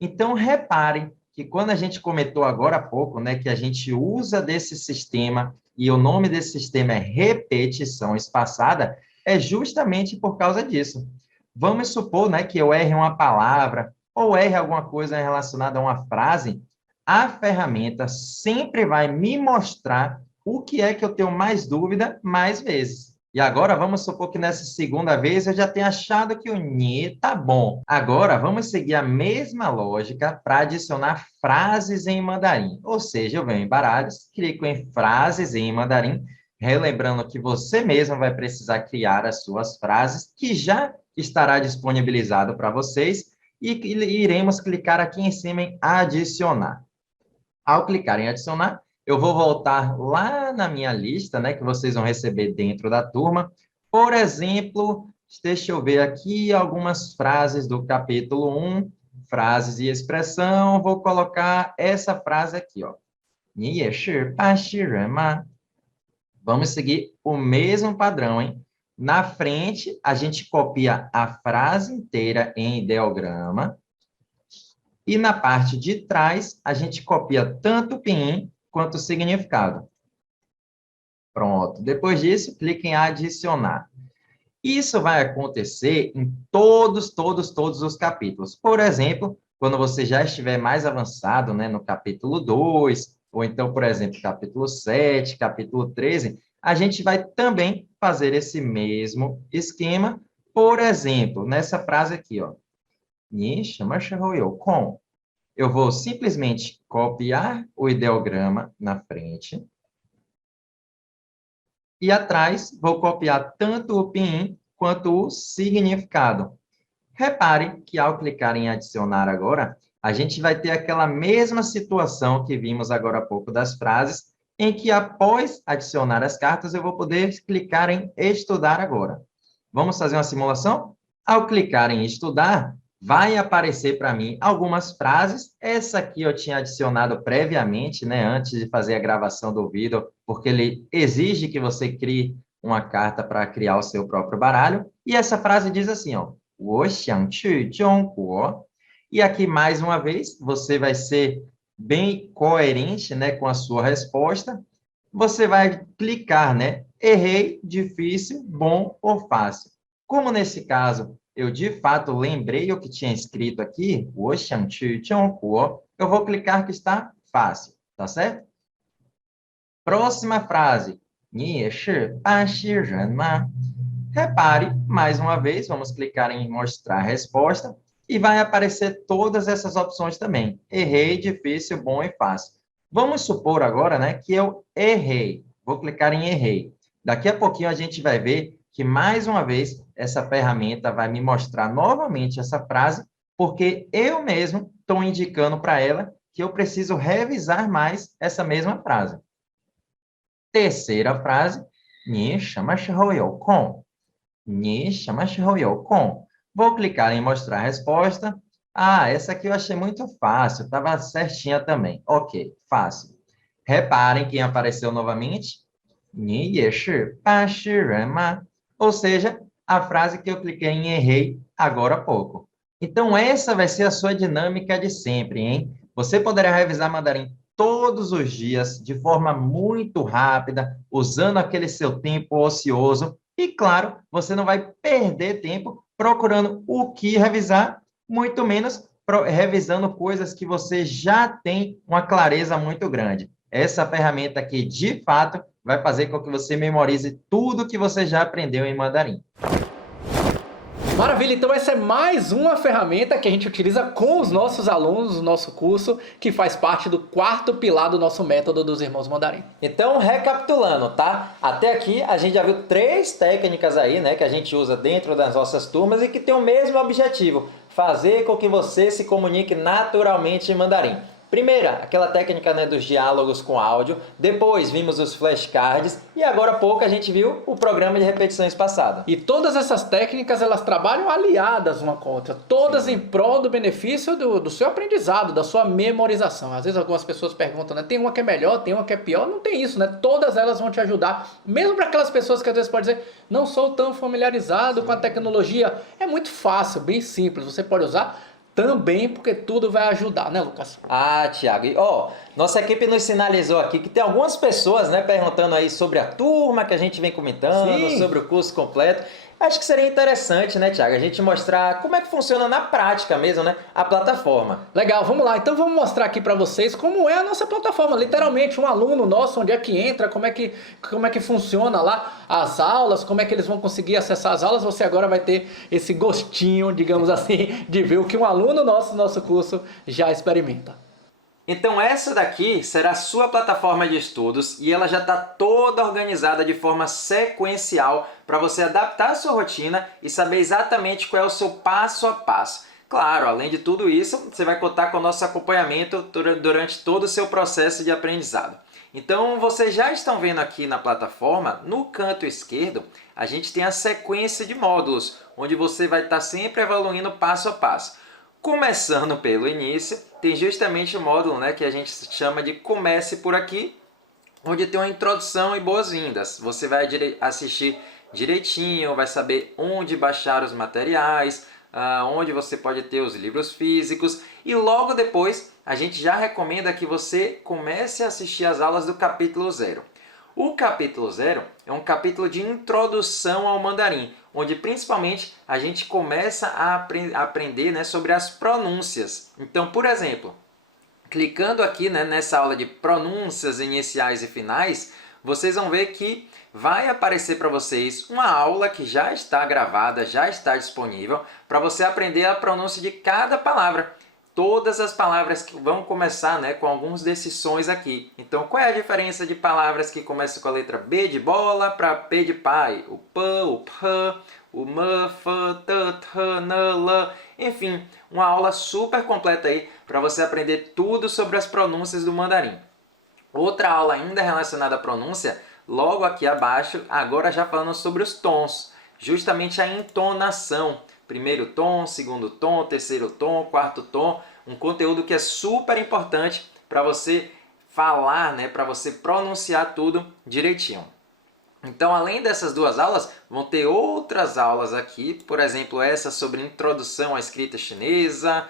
Então, reparem que quando a gente comentou agora há pouco, né, que a gente usa desse sistema e o nome desse sistema é repetição espaçada, é justamente por causa disso. Vamos supor, né, que eu erre uma palavra ou erre alguma coisa relacionada a uma frase, a ferramenta sempre vai me mostrar o que é que eu tenho mais dúvida mais vezes. E agora, vamos supor que nessa segunda vez eu já tenha achado que o ni tá bom. Agora, vamos seguir a mesma lógica para adicionar frases em mandarim. Ou seja, eu venho em baralhos, clico em frases em mandarim, relembrando que você mesmo vai precisar criar as suas frases, que já estará disponibilizado para vocês, e iremos clicar aqui em cima em adicionar. Ao clicar em adicionar, eu vou voltar lá na minha lista, né, que vocês vão receber dentro da turma. Por exemplo, deixa eu ver aqui algumas frases do capítulo 1, frases e expressão. Vou colocar essa frase aqui, ó. 你也是巴西人吗? Vamos seguir o mesmo padrão, hein? Na frente, a gente copia a frase inteira em ideograma. E na parte de trás, a gente copia tanto o PIN quanto o significado. Pronto. Depois disso, clique em adicionar. Isso vai acontecer em todos os capítulos. Por exemplo, quando você já estiver mais avançado, né, no capítulo 2, ou então, por exemplo, capítulo 7, capítulo 13, a gente vai também fazer esse mesmo esquema. Por exemplo, nessa frase aqui, ó. 你什么时候有空? Eu vou simplesmente copiar o ideograma na frente. E atrás, vou copiar tanto o PIN quanto o significado. Repare que ao clicar em adicionar agora, a gente vai ter aquela mesma situação que vimos agora há pouco das frases, em que após adicionar as cartas, eu vou poder clicar em estudar agora. Vamos fazer uma simulação? Ao clicar em estudar, vai aparecer para mim algumas frases. Essa aqui eu tinha adicionado previamente, né, antes de fazer a gravação do vídeo, porque ele exige que você crie uma carta para criar o seu próprio baralho. E essa frase diz assim, ó, 我想去中国. E aqui, mais uma vez, você vai ser bem coerente, né, com a sua resposta. Você vai clicar, né, errei, difícil, bom ou fácil. Como nesse caso, eu de fato lembrei o que tinha escrito aqui, 我想去中国, eu vou clicar que está fácil, tá certo? Próxima frase, 你也是巴西人吗? Repare, mais uma vez, vamos clicar em mostrar a resposta e vai aparecer todas essas opções também. Errei, difícil, bom e fácil. Vamos supor agora, né, que eu errei. Vou clicar em errei. Daqui a pouquinho a gente vai ver que, mais uma vez, essa ferramenta vai me mostrar novamente essa frase, porque eu mesmo estou indicando para ela que eu preciso revisar mais essa mesma frase. Terceira frase, 你什么时候有空? 你什么时候有空? Vou clicar em mostrar a resposta. Ah, essa aqui eu achei muito fácil, estava certinha também. Ok, fácil. Reparem quem apareceu novamente. 你也是巴西人吗? Ou seja, a frase que eu cliquei em errei agora há pouco. Então, essa vai ser a sua dinâmica de sempre, hein? Você poderá revisar mandarim todos os dias, de forma muito rápida, usando aquele seu tempo ocioso. E, claro, você não vai perder tempo procurando o que revisar, muito menos revisando coisas que você já tem uma clareza muito grande. Essa ferramenta aqui, de fato, vai fazer com que você memorize tudo que você já aprendeu em mandarim. Maravilha, então essa é mais uma ferramenta que a gente utiliza com os nossos alunos do nosso curso, que faz parte do quarto pilar do nosso método dos Irmãos Mandarim. Então, recapitulando, tá? Até aqui a gente já viu 3 técnicas aí, né, que a gente usa dentro das nossas turmas e que tem o mesmo objetivo: fazer com que você se comunique naturalmente em mandarim. Primeira, aquela técnica, né, dos diálogos com áudio. Depois vimos os flashcards e agora há pouco a gente viu o programa de repetição espaçada. E todas essas técnicas, elas trabalham aliadas uma com a outra, todas em prol do benefício do seu aprendizado, da sua memorização. Às vezes algumas pessoas perguntam, né, tem uma que é melhor, tem uma que é pior. Não tem isso, né? Todas elas vão te ajudar, mesmo para aquelas pessoas que às vezes podem dizer, não sou tão familiarizado com a tecnologia. É muito fácil, bem simples, você pode usar também, porque tudo vai ajudar, né, Lucas? Ah, Thiago, e nossa equipe nos sinalizou aqui que tem algumas pessoas, né, perguntando aí sobre a turma que a gente vem comentando, Sim. sobre o curso completo. Acho que seria interessante, né, Thiago, a gente mostrar como é que funciona na prática mesmo, né, a plataforma. Legal, vamos lá. Então vamos mostrar aqui para vocês como é a nossa plataforma. Literalmente, um aluno nosso, onde é que entra, como é que funciona lá as aulas, como é que eles vão conseguir acessar as aulas. Você agora vai ter esse gostinho, digamos assim, de ver o que um aluno nosso do nosso curso já experimenta. Então essa daqui será a sua plataforma de estudos e ela já está toda organizada de forma sequencial para você adaptar a sua rotina e saber exatamente qual é o seu passo a passo. Claro, além de tudo isso, você vai contar com o nosso acompanhamento durante todo o seu processo de aprendizado. Então, vocês já estão vendo aqui na plataforma, no canto esquerdo, a gente tem a sequência de módulos, onde você vai estar sempre evoluindo passo a passo. Começando pelo início, tem justamente o módulo, né, que a gente chama de Comece por Aqui, onde tem uma introdução e boas-vindas. Você vai assistir direitinho, vai saber onde baixar os materiais, onde você pode ter os livros físicos. E logo depois, a gente já recomenda que você comece a assistir as aulas do capítulo 0. O capítulo 0 é um capítulo de introdução ao mandarim, onde principalmente a gente começa a aprender, né, sobre as pronúncias. Então, por exemplo, clicando aqui, né, nessa aula de pronúncias iniciais e finais, vocês vão ver que vai aparecer para vocês uma aula que já está gravada, já está disponível, para você aprender a pronúncia de cada palavra. Todas as palavras que vão começar, né, com alguns desses sons aqui. Então, qual é a diferença de palavras que começam com a letra B de bola para P de pai? O P, o P, o M, F, T, T, N, L. Enfim, uma aula super completa aí para você aprender tudo sobre as pronúncias do mandarim. Outra aula ainda relacionada à pronúncia, logo aqui abaixo, agora já falando sobre os tons, justamente a entonação. Primeiro tom, segundo tom, terceiro tom, quarto tom, um conteúdo que é super importante para você falar, né, para você pronunciar tudo direitinho. Então, além dessas 2 aulas, vão ter outras aulas aqui, por exemplo, essa sobre introdução à escrita chinesa,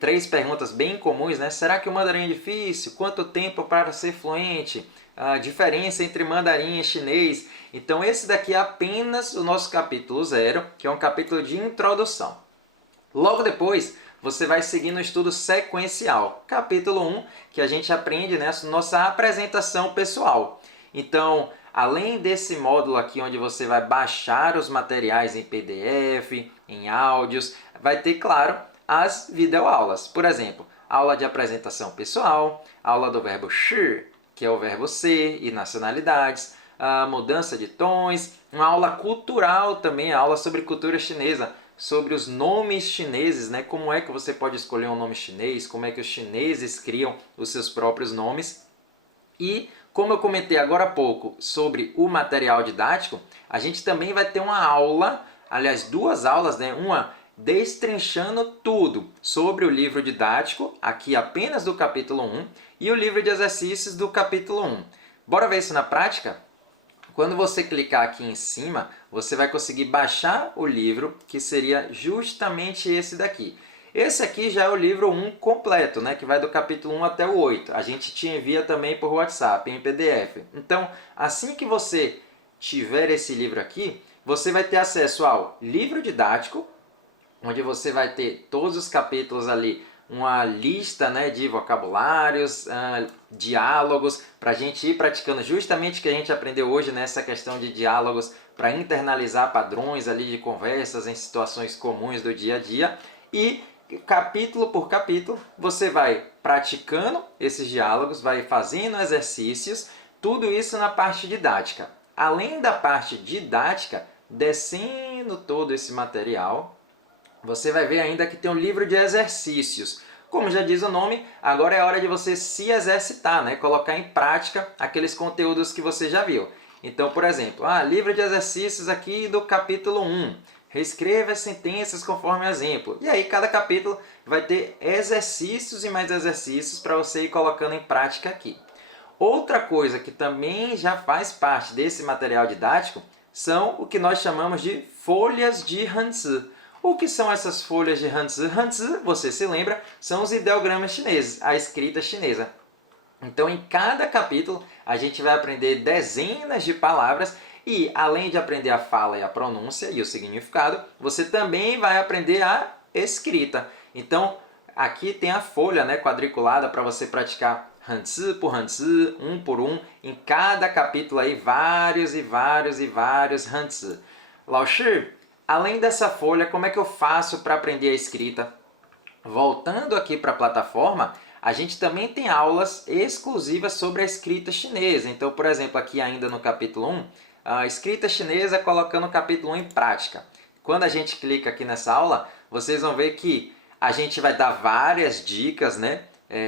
3 perguntas bem comuns, né? Será que o mandarim é difícil? Quanto tempo para ser fluente? A diferença entre mandarim e chinês. Então, esse daqui é apenas o nosso capítulo 0, que é um capítulo de introdução. Logo depois, você vai seguir no estudo sequencial. Capítulo 1, que a gente aprende, né, nossa apresentação pessoal. Então, além desse módulo aqui, onde você vai baixar os materiais em PDF, em áudios, vai ter, claro, as videoaulas. Por exemplo, aula de apresentação pessoal, aula do verbo shi, que é o verbo ser e nacionalidades, a mudança de tons, uma aula cultural também, aula sobre cultura chinesa, sobre os nomes chineses, né? Como é que você pode escolher um nome chinês, como é que os chineses criam os seus próprios nomes. E, como eu comentei agora há pouco sobre o material didático, a gente também vai ter uma aula, aliás, 2 aulas, né? Uma destrinchando tudo sobre o livro didático, aqui apenas do capítulo 1, e o livro de exercícios do capítulo 1. Bora ver isso na prática? Quando você clicar aqui em cima, você vai conseguir baixar o livro, que seria justamente esse daqui. Esse aqui já é o livro 1 completo, né, que vai do capítulo 1 até o 8. A gente te envia também por WhatsApp, em PDF. Então, assim que você tiver esse livro aqui, você vai ter acesso ao livro didático, onde você vai ter todos os capítulos ali uma lista, né, de vocabulários, diálogos, para a gente ir praticando justamente o que a gente aprendeu hoje nessa questão de diálogos, para internalizar padrões ali de conversas em situações comuns do dia a dia. E capítulo por capítulo, você vai praticando esses diálogos, vai fazendo exercícios, tudo isso na parte didática. Além da parte didática, descendo todo esse material, você vai ver ainda que tem um livro de exercícios. Como já diz o nome, agora é hora de você se exercitar, né? Colocar em prática aqueles conteúdos que você já viu. Então, por exemplo, livro de exercícios aqui do capítulo 1. Reescreva as sentenças conforme exemplo. E aí, cada capítulo vai ter exercícios e mais exercícios para você ir colocando em prática aqui. Outra coisa que também já faz parte desse material didático são o que nós chamamos de folhas de Hanzi. O que são essas folhas de Hanzi? Hanzi, você se lembra, são os ideogramas chineses, a escrita chinesa. Então, em cada capítulo, a gente vai aprender dezenas de palavras e, além de aprender a fala e a pronúncia e o significado, você também vai aprender a escrita. Então, aqui tem a folha, né, quadriculada para você praticar Hanzi por Hanzi, um por um. Em cada capítulo, aí, vários e vários e vários Hanzi. Lao Shi, além dessa folha, como é que eu faço para aprender a escrita? Voltando aqui para a plataforma, a gente também tem aulas exclusivas sobre a escrita chinesa. Então, por exemplo, aqui ainda no capítulo 1, a escrita chinesa colocando o capítulo 1 em prática. Quando a gente clica aqui nessa aula, vocês vão ver que a gente vai dar várias dicas, né,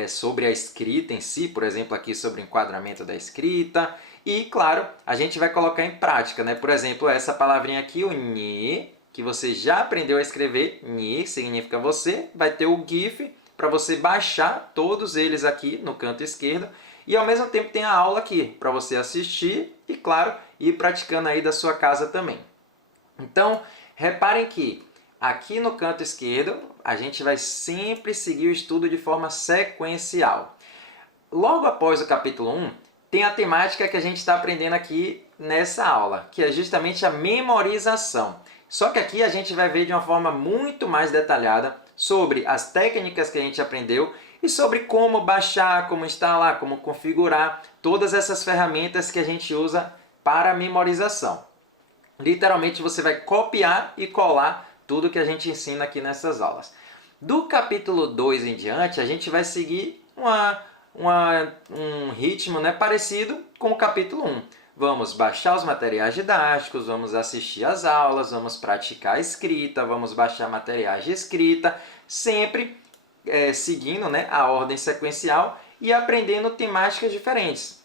sobre a escrita em si, por exemplo, aqui sobre o enquadramento da escrita. E, claro, a gente vai colocar em prática, né? Por exemplo, essa palavrinha aqui, o ni, que você já aprendeu a escrever, ni significa você, vai ter o GIF para você baixar todos eles aqui no canto esquerdo. E ao mesmo tempo tem a aula aqui para você assistir e, claro, ir praticando aí da sua casa também. Então, reparem que aqui no canto esquerdo a gente vai sempre seguir o estudo de forma sequencial. Logo após o capítulo 1, tem a temática que a gente está aprendendo aqui nessa aula, que é justamente a memorização. Só que aqui a gente vai ver de uma forma muito mais detalhada sobre as técnicas que a gente aprendeu e sobre como baixar, como instalar, como configurar todas essas ferramentas que a gente usa para a memorização. Literalmente você vai copiar e colar tudo que a gente ensina aqui nessas aulas. Do capítulo 2 em diante, a gente vai seguir um ritmo, né, parecido com o capítulo 1. Vamos baixar os materiais didáticos, vamos assistir às aulas, vamos praticar a escrita, vamos baixar materiais de escrita, sempre seguindo, né, a ordem sequencial e aprendendo temáticas diferentes.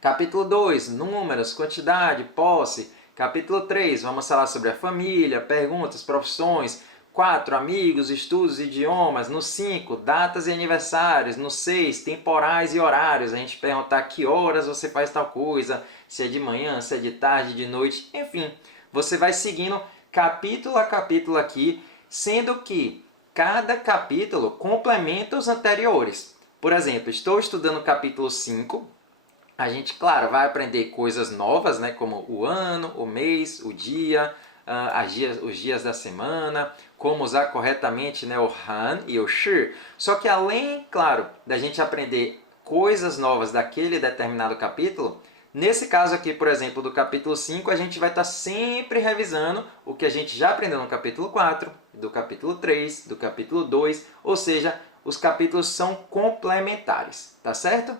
Capítulo 2, números, quantidade, posse. Capítulo 3, vamos falar sobre a família, perguntas, profissões. 4, amigos, estudos, idiomas. No 5, datas e aniversários. No 6, temporais e horários. A gente perguntar que horas você faz tal coisa, se é de manhã, se é de tarde, de noite, enfim. Você vai seguindo capítulo a capítulo aqui, sendo que cada capítulo complementa os anteriores. Por exemplo, estou estudando o capítulo 5. A gente, claro, vai aprender coisas novas, né, como o ano, o mês, o dia, os dias da semana, como usar corretamente, né, o han e o shi. Só que além, claro, da gente aprender coisas novas daquele determinado capítulo, nesse caso aqui, por exemplo, do capítulo 5, a gente vai estar sempre revisando o que a gente já aprendeu no capítulo 4, do capítulo 3, do capítulo 2, ou seja, os capítulos são complementares, tá certo?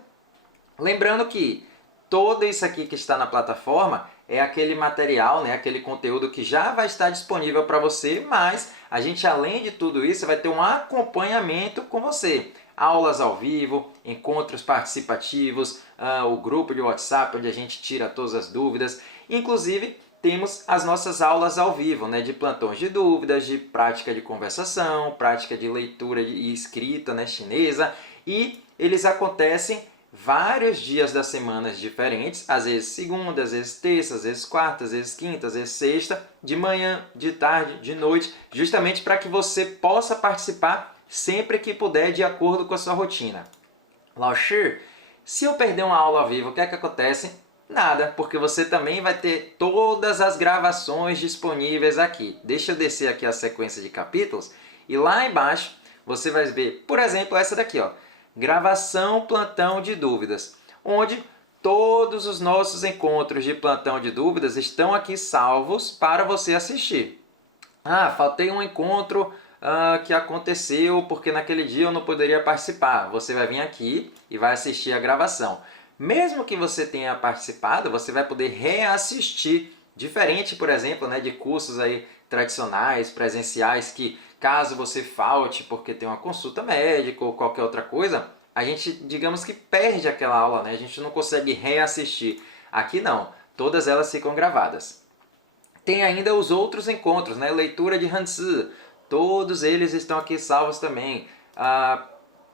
Lembrando que tudo isso aqui que está na plataforma é aquele material, né, aquele conteúdo que já vai estar disponível para você, mas a gente, além de tudo isso, vai ter um acompanhamento com você. Aulas ao vivo, encontros participativos, o grupo de WhatsApp onde a gente tira todas as dúvidas. Inclusive, temos as nossas aulas ao vivo, né, de plantões de dúvidas, de prática de conversação, prática de leitura e escrita, né, chinesa. E eles acontecem vários dias das semanas diferentes, às vezes segunda, às vezes terça, às vezes quarta, às vezes quinta, às vezes sexta, de manhã, de tarde, de noite, justamente para que você possa participar sempre que puder, de acordo com a sua rotina. Lao Shi, se eu perder uma aula ao vivo, o que é que acontece? Nada, porque você também vai ter todas as gravações disponíveis aqui. Deixa eu descer aqui a sequência de capítulos e lá embaixo você vai ver, por exemplo, essa daqui, ó, gravação plantão de dúvidas, onde todos os nossos encontros de plantão de dúvidas estão aqui salvos para você assistir. Ah, faltei um encontro que aconteceu porque naquele dia eu não poderia participar. Você vai vir aqui e vai assistir a gravação. Mesmo que você tenha participado, você vai poder reassistir. Diferente, por exemplo, né, de cursos aí tradicionais, presenciais, que caso você falte porque tem uma consulta médica ou qualquer outra coisa, a gente, digamos que perde aquela aula, né? A gente não consegue reassistir. Aqui não, todas elas ficam gravadas. Tem ainda os outros encontros, né? Leitura de Hanzi, todos eles estão aqui salvos também.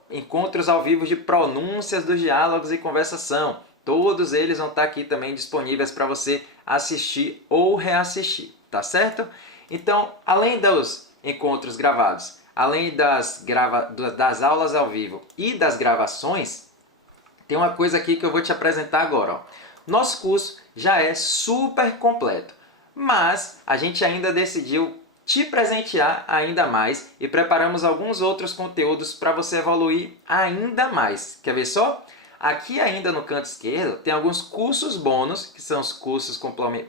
Encontros ao vivo de pronúncias dos diálogos e conversação, todos eles vão estar aqui também disponíveis para você assistir ou reassistir, tá certo? Então, além dos encontros gravados, além das aulas ao vivo e das gravações, tem uma coisa aqui que eu vou te apresentar agora. Ó. Nosso curso já é super completo, mas a gente ainda decidiu te presentear ainda mais e preparamos alguns outros conteúdos para você evoluir ainda mais. Quer ver só? Aqui ainda no canto esquerdo tem alguns cursos bônus, que são os cursos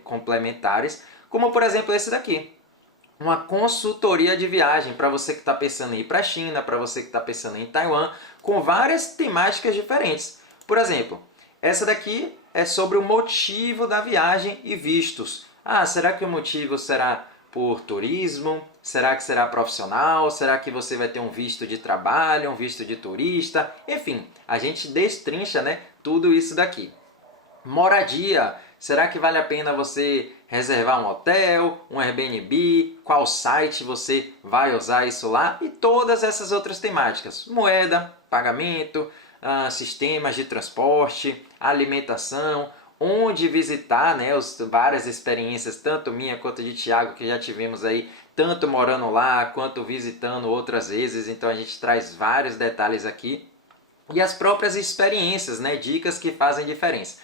complementares, como por exemplo esse daqui. Uma consultoria de viagem para você que está pensando em ir para a China, para você que está pensando em ir Taiwan, com várias temáticas diferentes. Por exemplo, essa daqui é sobre o motivo da viagem e vistos. Ah, será que o motivo será por turismo? Será que será profissional? Será que você vai ter um visto de trabalho, um visto de turista? Enfim, a gente destrincha, né, tudo isso daqui. Moradia. Será que vale a pena você reservar um hotel, um Airbnb? Qual site você vai usar isso lá? E todas essas outras temáticas. Moeda, pagamento, sistemas de transporte, alimentação, onde visitar, né, várias experiências, tanto minha quanto de Thiago, que já tivemos aí, tanto morando lá, quanto visitando outras vezes. Então a gente traz vários detalhes aqui. E as próprias experiências, né, dicas que fazem diferença.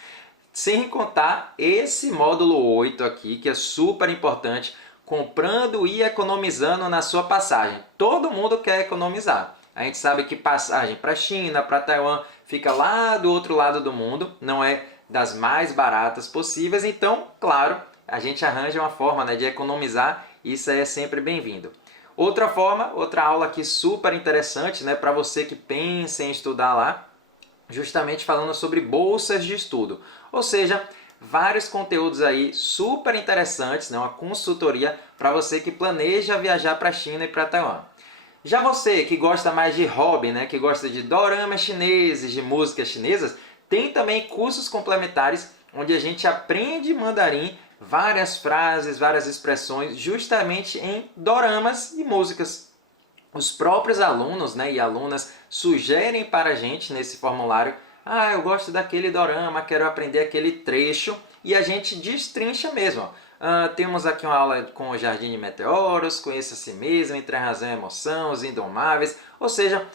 Sem contar esse módulo 8 aqui, que é super importante, comprando e economizando na sua passagem. Todo mundo quer economizar. A gente sabe que passagem para a China, para Taiwan, fica lá do outro lado do mundo, não é das mais baratas possíveis, então, claro, a gente arranja uma forma, né, de economizar, e isso é sempre bem-vindo. Outra forma, outra aula aqui super interessante, né, para você que pensa em estudar lá, justamente falando sobre bolsas de estudo, ou seja, vários conteúdos aí super interessantes, né, uma consultoria para você que planeja viajar para a China e para Taiwan. Já você que gosta mais de hobby, né, que gosta de doramas chineses, de músicas chinesas, tem também cursos complementares onde a gente aprende mandarim, várias frases, várias expressões, justamente em doramas e músicas. Os próprios alunos, né, e alunas sugerem para a gente nesse formulário: ah, eu gosto daquele dorama, quero aprender aquele trecho, e a gente destrincha mesmo. Temos aqui uma aula com o Jardim de Meteoros, Conheça a Si Mesmo, Entre a Razão e a Emoção, Os Indomáveis, ou seja,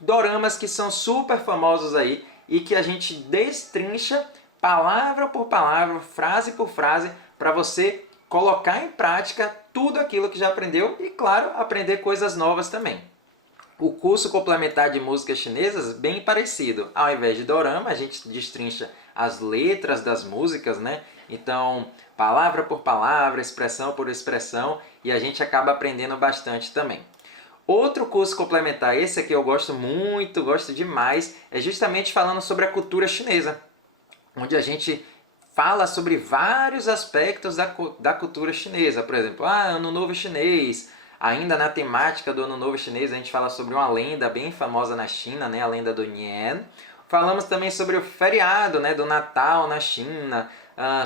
doramas que são super famosos aí e que a gente destrincha palavra por palavra, frase por frase, para você colocar em prática tudo aquilo que já aprendeu e, claro, aprender coisas novas também. O curso complementar de músicas chinesas, bem parecido. Ao invés de dorama, a gente destrincha as letras das músicas, né? Então, palavra por palavra, expressão por expressão, e a gente acaba aprendendo bastante também. Outro curso complementar, esse aqui eu gosto muito, gosto demais, é justamente falando sobre a cultura chinesa, onde a gente fala sobre vários aspectos da cultura chinesa. Por exemplo, Ano Novo Chinês. Ainda na temática do Ano Novo Chinês, a gente fala sobre uma lenda bem famosa na China, né? A lenda do Nian. Falamos também sobre o feriado, né, do Natal na China,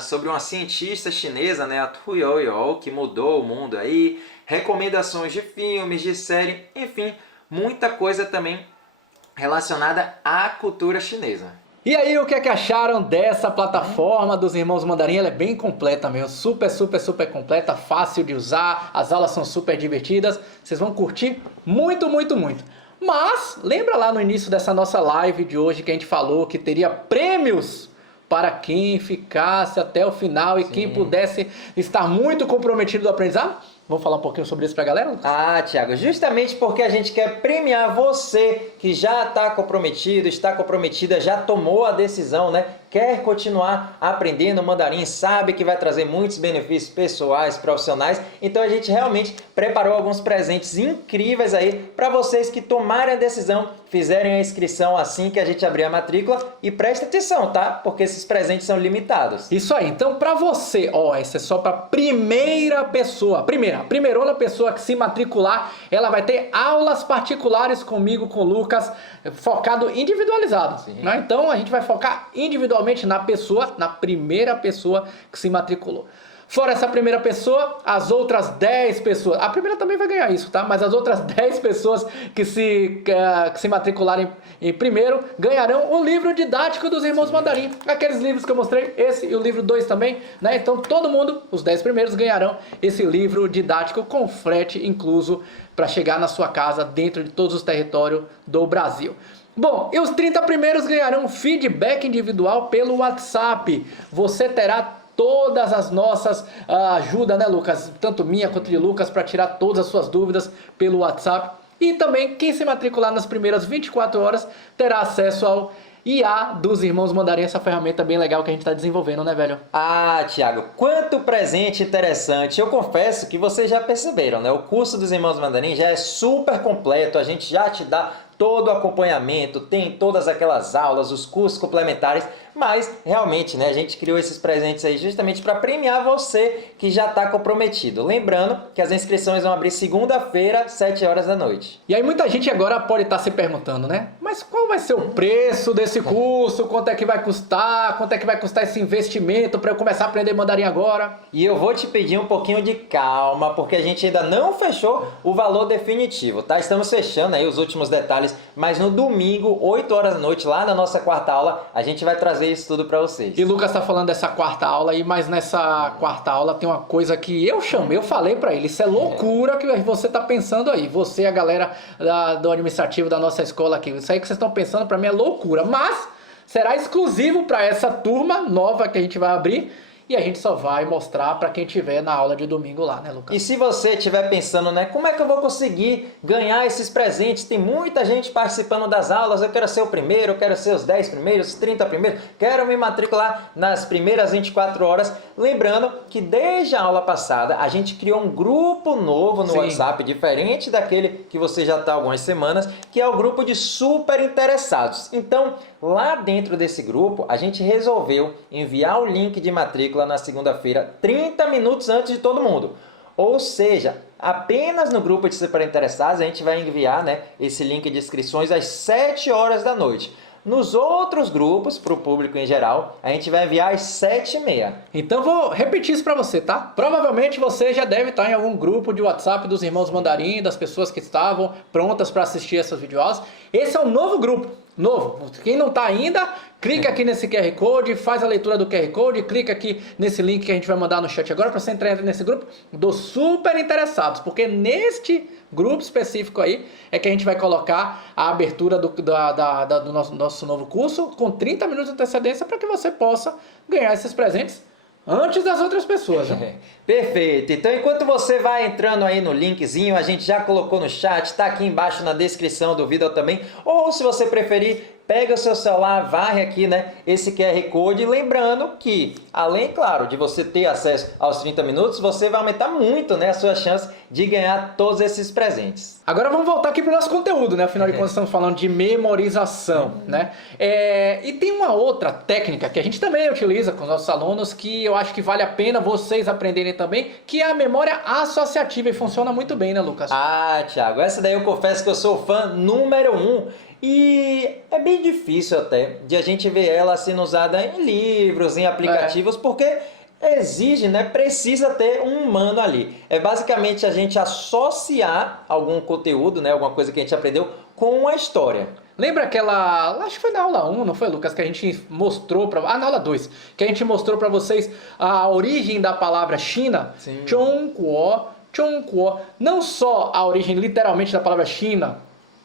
sobre uma cientista chinesa, né, a Tu Youyou, que mudou o mundo aí, recomendações de filmes, de série, enfim, muita coisa também relacionada à cultura chinesa. E aí, o que é que acharam dessa plataforma dos Irmãos Mandarim? Ela é bem completa mesmo, super completa, fácil de usar, as aulas são super divertidas, vocês vão curtir muito, muito, muito. Mas, lembra lá no início dessa nossa live de hoje que a gente falou que teria prêmios para quem ficasse até o final e quem pudesse estar muito comprometido no aprendizado? Vamos falar um pouquinho sobre isso pra galera, Lucas? Ah, Thiago, justamente porque a gente quer premiar você que já está comprometido, está comprometida, já tomou a decisão, né? Quer continuar aprendendo mandarim, sabe que vai trazer muitos benefícios pessoais, profissionais. Então a gente realmente preparou alguns presentes incríveis aí para vocês que tomarem a decisão, fizerem a inscrição assim que a gente abrir a matrícula. E preste atenção, tá? Porque esses presentes são limitados. Isso aí. Então, para você, ó, esse é só para primeira pessoa. Primeirona pessoa que se matricular, ela vai ter aulas particulares comigo, com o Lucas, focado individualizado. Né? Então, a gente vai focar individualmente na pessoa, na primeira pessoa que se matriculou. Fora essa primeira pessoa, as outras 10 pessoas, a primeira também vai ganhar isso, tá? Mas as outras 10 pessoas que se matricularem em primeiro, ganharão o livro didático dos Irmãos Mandarim. Aqueles livros que eu mostrei, esse e o livro 2 também, né? Então todo mundo, os 10 primeiros, ganharão esse livro didático com frete incluso para chegar na sua casa dentro de todos os territórios do Brasil. Bom, e os 30 primeiros ganharão feedback individual pelo WhatsApp. Você terá todas as nossas ajuda, né, Lucas? Tanto minha quanto de Lucas, para tirar todas as suas dúvidas pelo WhatsApp. E também, quem se matricular nas primeiras 24 horas terá acesso ao IA dos Irmãos Mandarim, essa ferramenta bem legal que a gente está desenvolvendo, né, velho? Ah, Thiago, quanto presente interessante. Eu confesso que vocês já perceberam, né? O curso dos Irmãos Mandarim já é super completo, a gente já te dá todo o acompanhamento, tem todas aquelas aulas, os cursos complementares, mas realmente, né, a gente criou esses presentes aí justamente para premiar você que já está comprometido. Lembrando que as inscrições vão abrir segunda-feira, 7 horas da noite. E aí muita gente agora pode estar se perguntando, né? Mas qual vai ser o preço desse curso? Quanto é que vai custar? Quanto é que vai custar esse investimento para eu começar a aprender mandarim agora? E eu vou te pedir um pouquinho de calma, porque a gente ainda não fechou o valor definitivo, tá? Estamos fechando aí os últimos detalhes, mas no domingo, 8 horas da noite, lá na nossa quarta aula, a gente vai trazer isso tudo para vocês. E Lucas tá falando dessa quarta aula aí, mas nessa quarta aula tem uma coisa que eu chamei, eu falei para ele, isso é loucura que você tá pensando aí, você e a galera do administrativo da nossa escola aqui, isso aí que vocês estão pensando para mim é loucura, mas será exclusivo para essa turma nova que a gente vai abrir. E a gente só vai mostrar para quem tiver na aula de domingo lá, né, Lucas? E se você estiver pensando, né, como é que eu vou conseguir ganhar esses presentes? Tem muita gente participando das aulas, eu quero ser o primeiro, eu quero ser os 10 primeiros, os 30 primeiros, quero me matricular nas primeiras 24 horas. Lembrando que desde a aula passada a gente criou um grupo novo no WhatsApp, diferente daquele que você já está há algumas semanas, que é o grupo de super interessados. Então, lá dentro desse grupo, a gente resolveu enviar o link de matrícula na segunda-feira, 30 minutos antes de todo mundo. Ou seja, apenas no grupo de super interessados a gente vai enviar, né, esse link de inscrições às 7 horas da noite. Nos outros grupos, para o público em geral, a gente vai enviar às 7h30. Então vou repetir isso para você, tá? Provavelmente você já deve estar em algum grupo de WhatsApp dos Irmãos Mandarim, das pessoas que estavam prontas para assistir essas videoaulas. Esse é um novo grupo. Novo. Quem não está ainda, clica aqui nesse QR Code, faz a leitura do QR Code, clica aqui nesse link que a gente vai mandar no chat agora para você entrar nesse grupo dos super interessados, porque neste grupo específico aí é que a gente vai colocar a abertura do nosso novo curso com 30 minutos de antecedência para que você possa ganhar esses presentes antes das outras pessoas, né? Perfeito. Então, enquanto você vai entrando aí no linkzinho, a gente já colocou no chat, está aqui embaixo na descrição do vídeo também. Ou, se você preferir, pega o seu celular, varre aqui, né, esse QR Code. Lembrando que, além, claro, de você ter acesso aos 30 minutos, você vai aumentar muito, né, a sua chance de ganhar todos esses presentes. Agora vamos voltar aqui para o nosso conteúdo, né? Afinal de contas, estamos falando de memorização, né? E tem uma outra técnica que a gente também utiliza com os nossos alunos, que eu acho que vale a pena vocês aprenderem também, que é a memória associativa, e funciona muito bem, né, Lucas? Ah, Thiago, essa daí eu confesso que eu sou fã número 1. E é bem difícil até de a gente ver ela sendo usada em livros, em aplicativos, porque exige, né, precisa ter um humano ali. É basicamente a gente associar algum conteúdo, né, alguma coisa que a gente aprendeu com a história. Lembra aquela, acho que foi na aula 1, não foi, Lucas, que a gente mostrou para, na aula 2, que a gente mostrou para vocês a origem da palavra China? Sim. Zhongguo, Zhongguo, não só a origem literalmente da palavra China,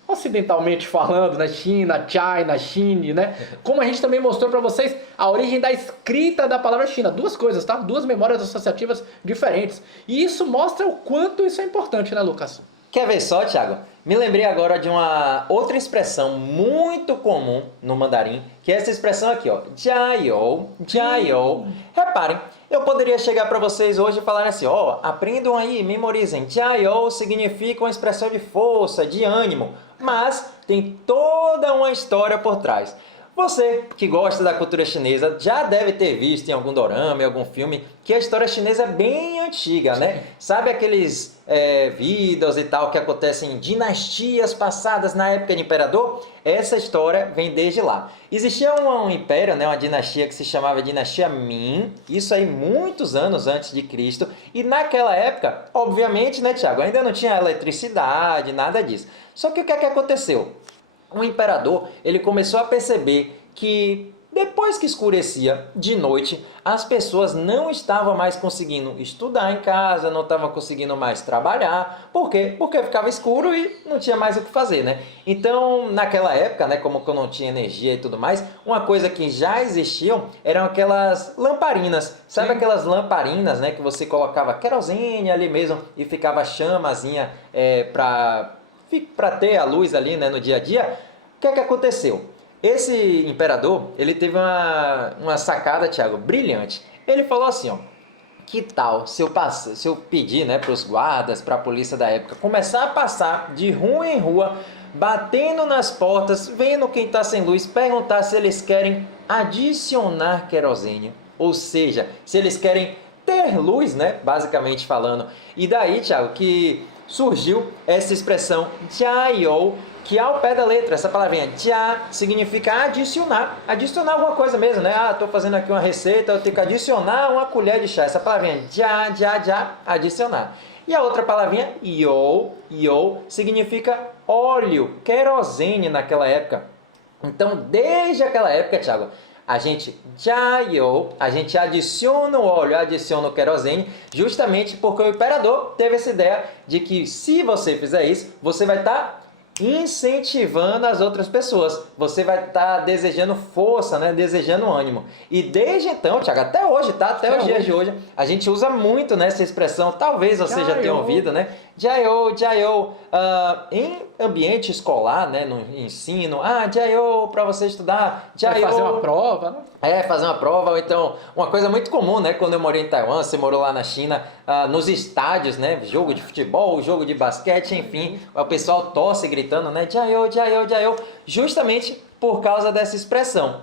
ocidentalmente falando, né? China, China, Chine, né? Como a gente também mostrou para vocês a origem da escrita da palavra China. Duas coisas, tá? Duas memórias associativas diferentes. E isso mostra o quanto isso é importante, né, Lucas? Quer ver só, Thiago? Me lembrei agora de uma outra expressão muito comum no mandarim, que é essa expressão aqui, ó, jiayou, jiayou. Reparem, eu poderia chegar para vocês hoje e falar assim, ó, aprendam aí, memorizem. Jiayou significa uma expressão de força, de ânimo, mas tem toda uma história por trás. Você que gosta da cultura chinesa já deve ter visto em algum dorama, em algum filme, que a história chinesa é bem antiga, né? Sabe aqueles vídeos e tal que acontecem em dinastias passadas na época de imperador? Essa história vem desde lá. Existia um império, né, uma dinastia que se chamava Dinastia Ming, isso aí muitos anos antes de Cristo, e naquela época, obviamente, né, Tiago, ainda não tinha eletricidade, nada disso. Só que o que é que aconteceu? O imperador, ele começou a perceber que depois que escurecia de noite, as pessoas não estavam mais conseguindo estudar em casa, não estavam conseguindo mais trabalhar. Por quê? Porque ficava escuro e não tinha mais o que fazer, né? Então, naquela época, né, como eu não tinha energia e tudo mais, uma coisa que já existiam eram aquelas lamparinas. Sabe aquelas lamparinas, né, que você colocava querosene ali mesmo e ficava a chamazinha para ter a luz ali, né, no dia a dia? O que é que aconteceu? Esse imperador, ele teve uma sacada, Thiago, brilhante. Ele falou assim, ó, que tal se eu pedir, né, para os guardas, para a polícia da época, começar a passar de rua em rua, batendo nas portas, vendo quem está sem luz, perguntar se eles querem adicionar querosene, ou seja, se eles querem ter luz, né, basicamente falando. E daí, Thiago, que surgiu essa expressão jiayou, que ao pé da letra, essa palavrinha jia significa adicionar alguma coisa mesmo, né? Ah, estou fazendo aqui uma receita, eu tenho que adicionar uma colher de chá. Essa palavrinha jia, adicionar. E a outra palavrinha you significa óleo, querosene naquela época. Então, desde aquela época, Thiago, a gente adiciona o óleo, adiciona o querosene, justamente porque o imperador teve essa ideia de que se você fizer isso, você vai estar incentivando as outras pessoas. Você vai estar desejando força, né? Desejando ânimo. E desde então, Thiago, até hoje, tá? Até os dias de hoje, a gente usa muito, né, essa expressão. Talvez você já tenha ouvido, né? Jiayou. Em ambiente escolar, né, no ensino. Jiayou para você estudar. Vai fazer uma prova, né? Fazer uma prova. Ou então, uma coisa muito comum, né? Quando eu morei em Taiwan, você morou lá na China, nos estádios, né? Jogo de futebol, jogo de basquete, enfim. O pessoal tosse gritando, né? Jiayou. Justamente por causa dessa expressão,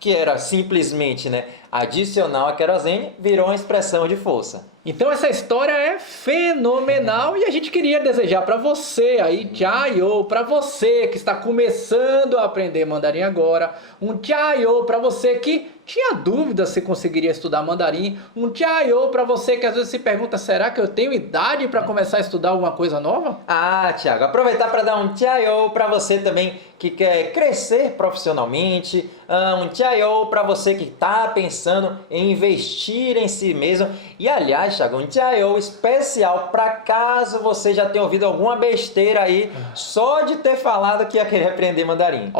que era simplesmente, né, adicional a querosene, virou uma expressão de força. Então essa história é fenomenal e a gente queria desejar para você aí, jiayou, para você que está começando a aprender mandarim agora, um jiayou para você que tinha dúvida se conseguiria estudar mandarim, um jiayou para você que às vezes se pergunta, será que eu tenho idade para começar a estudar alguma coisa nova? Thiago, aproveitar para dar um jiayou para você também que quer crescer profissionalmente, um jiayou para você que está pensando em investir em si mesmo. E aliás, Thiago, um jiayou especial para caso você já tenha ouvido alguma besteira aí só de ter falado que ia querer aprender mandarim.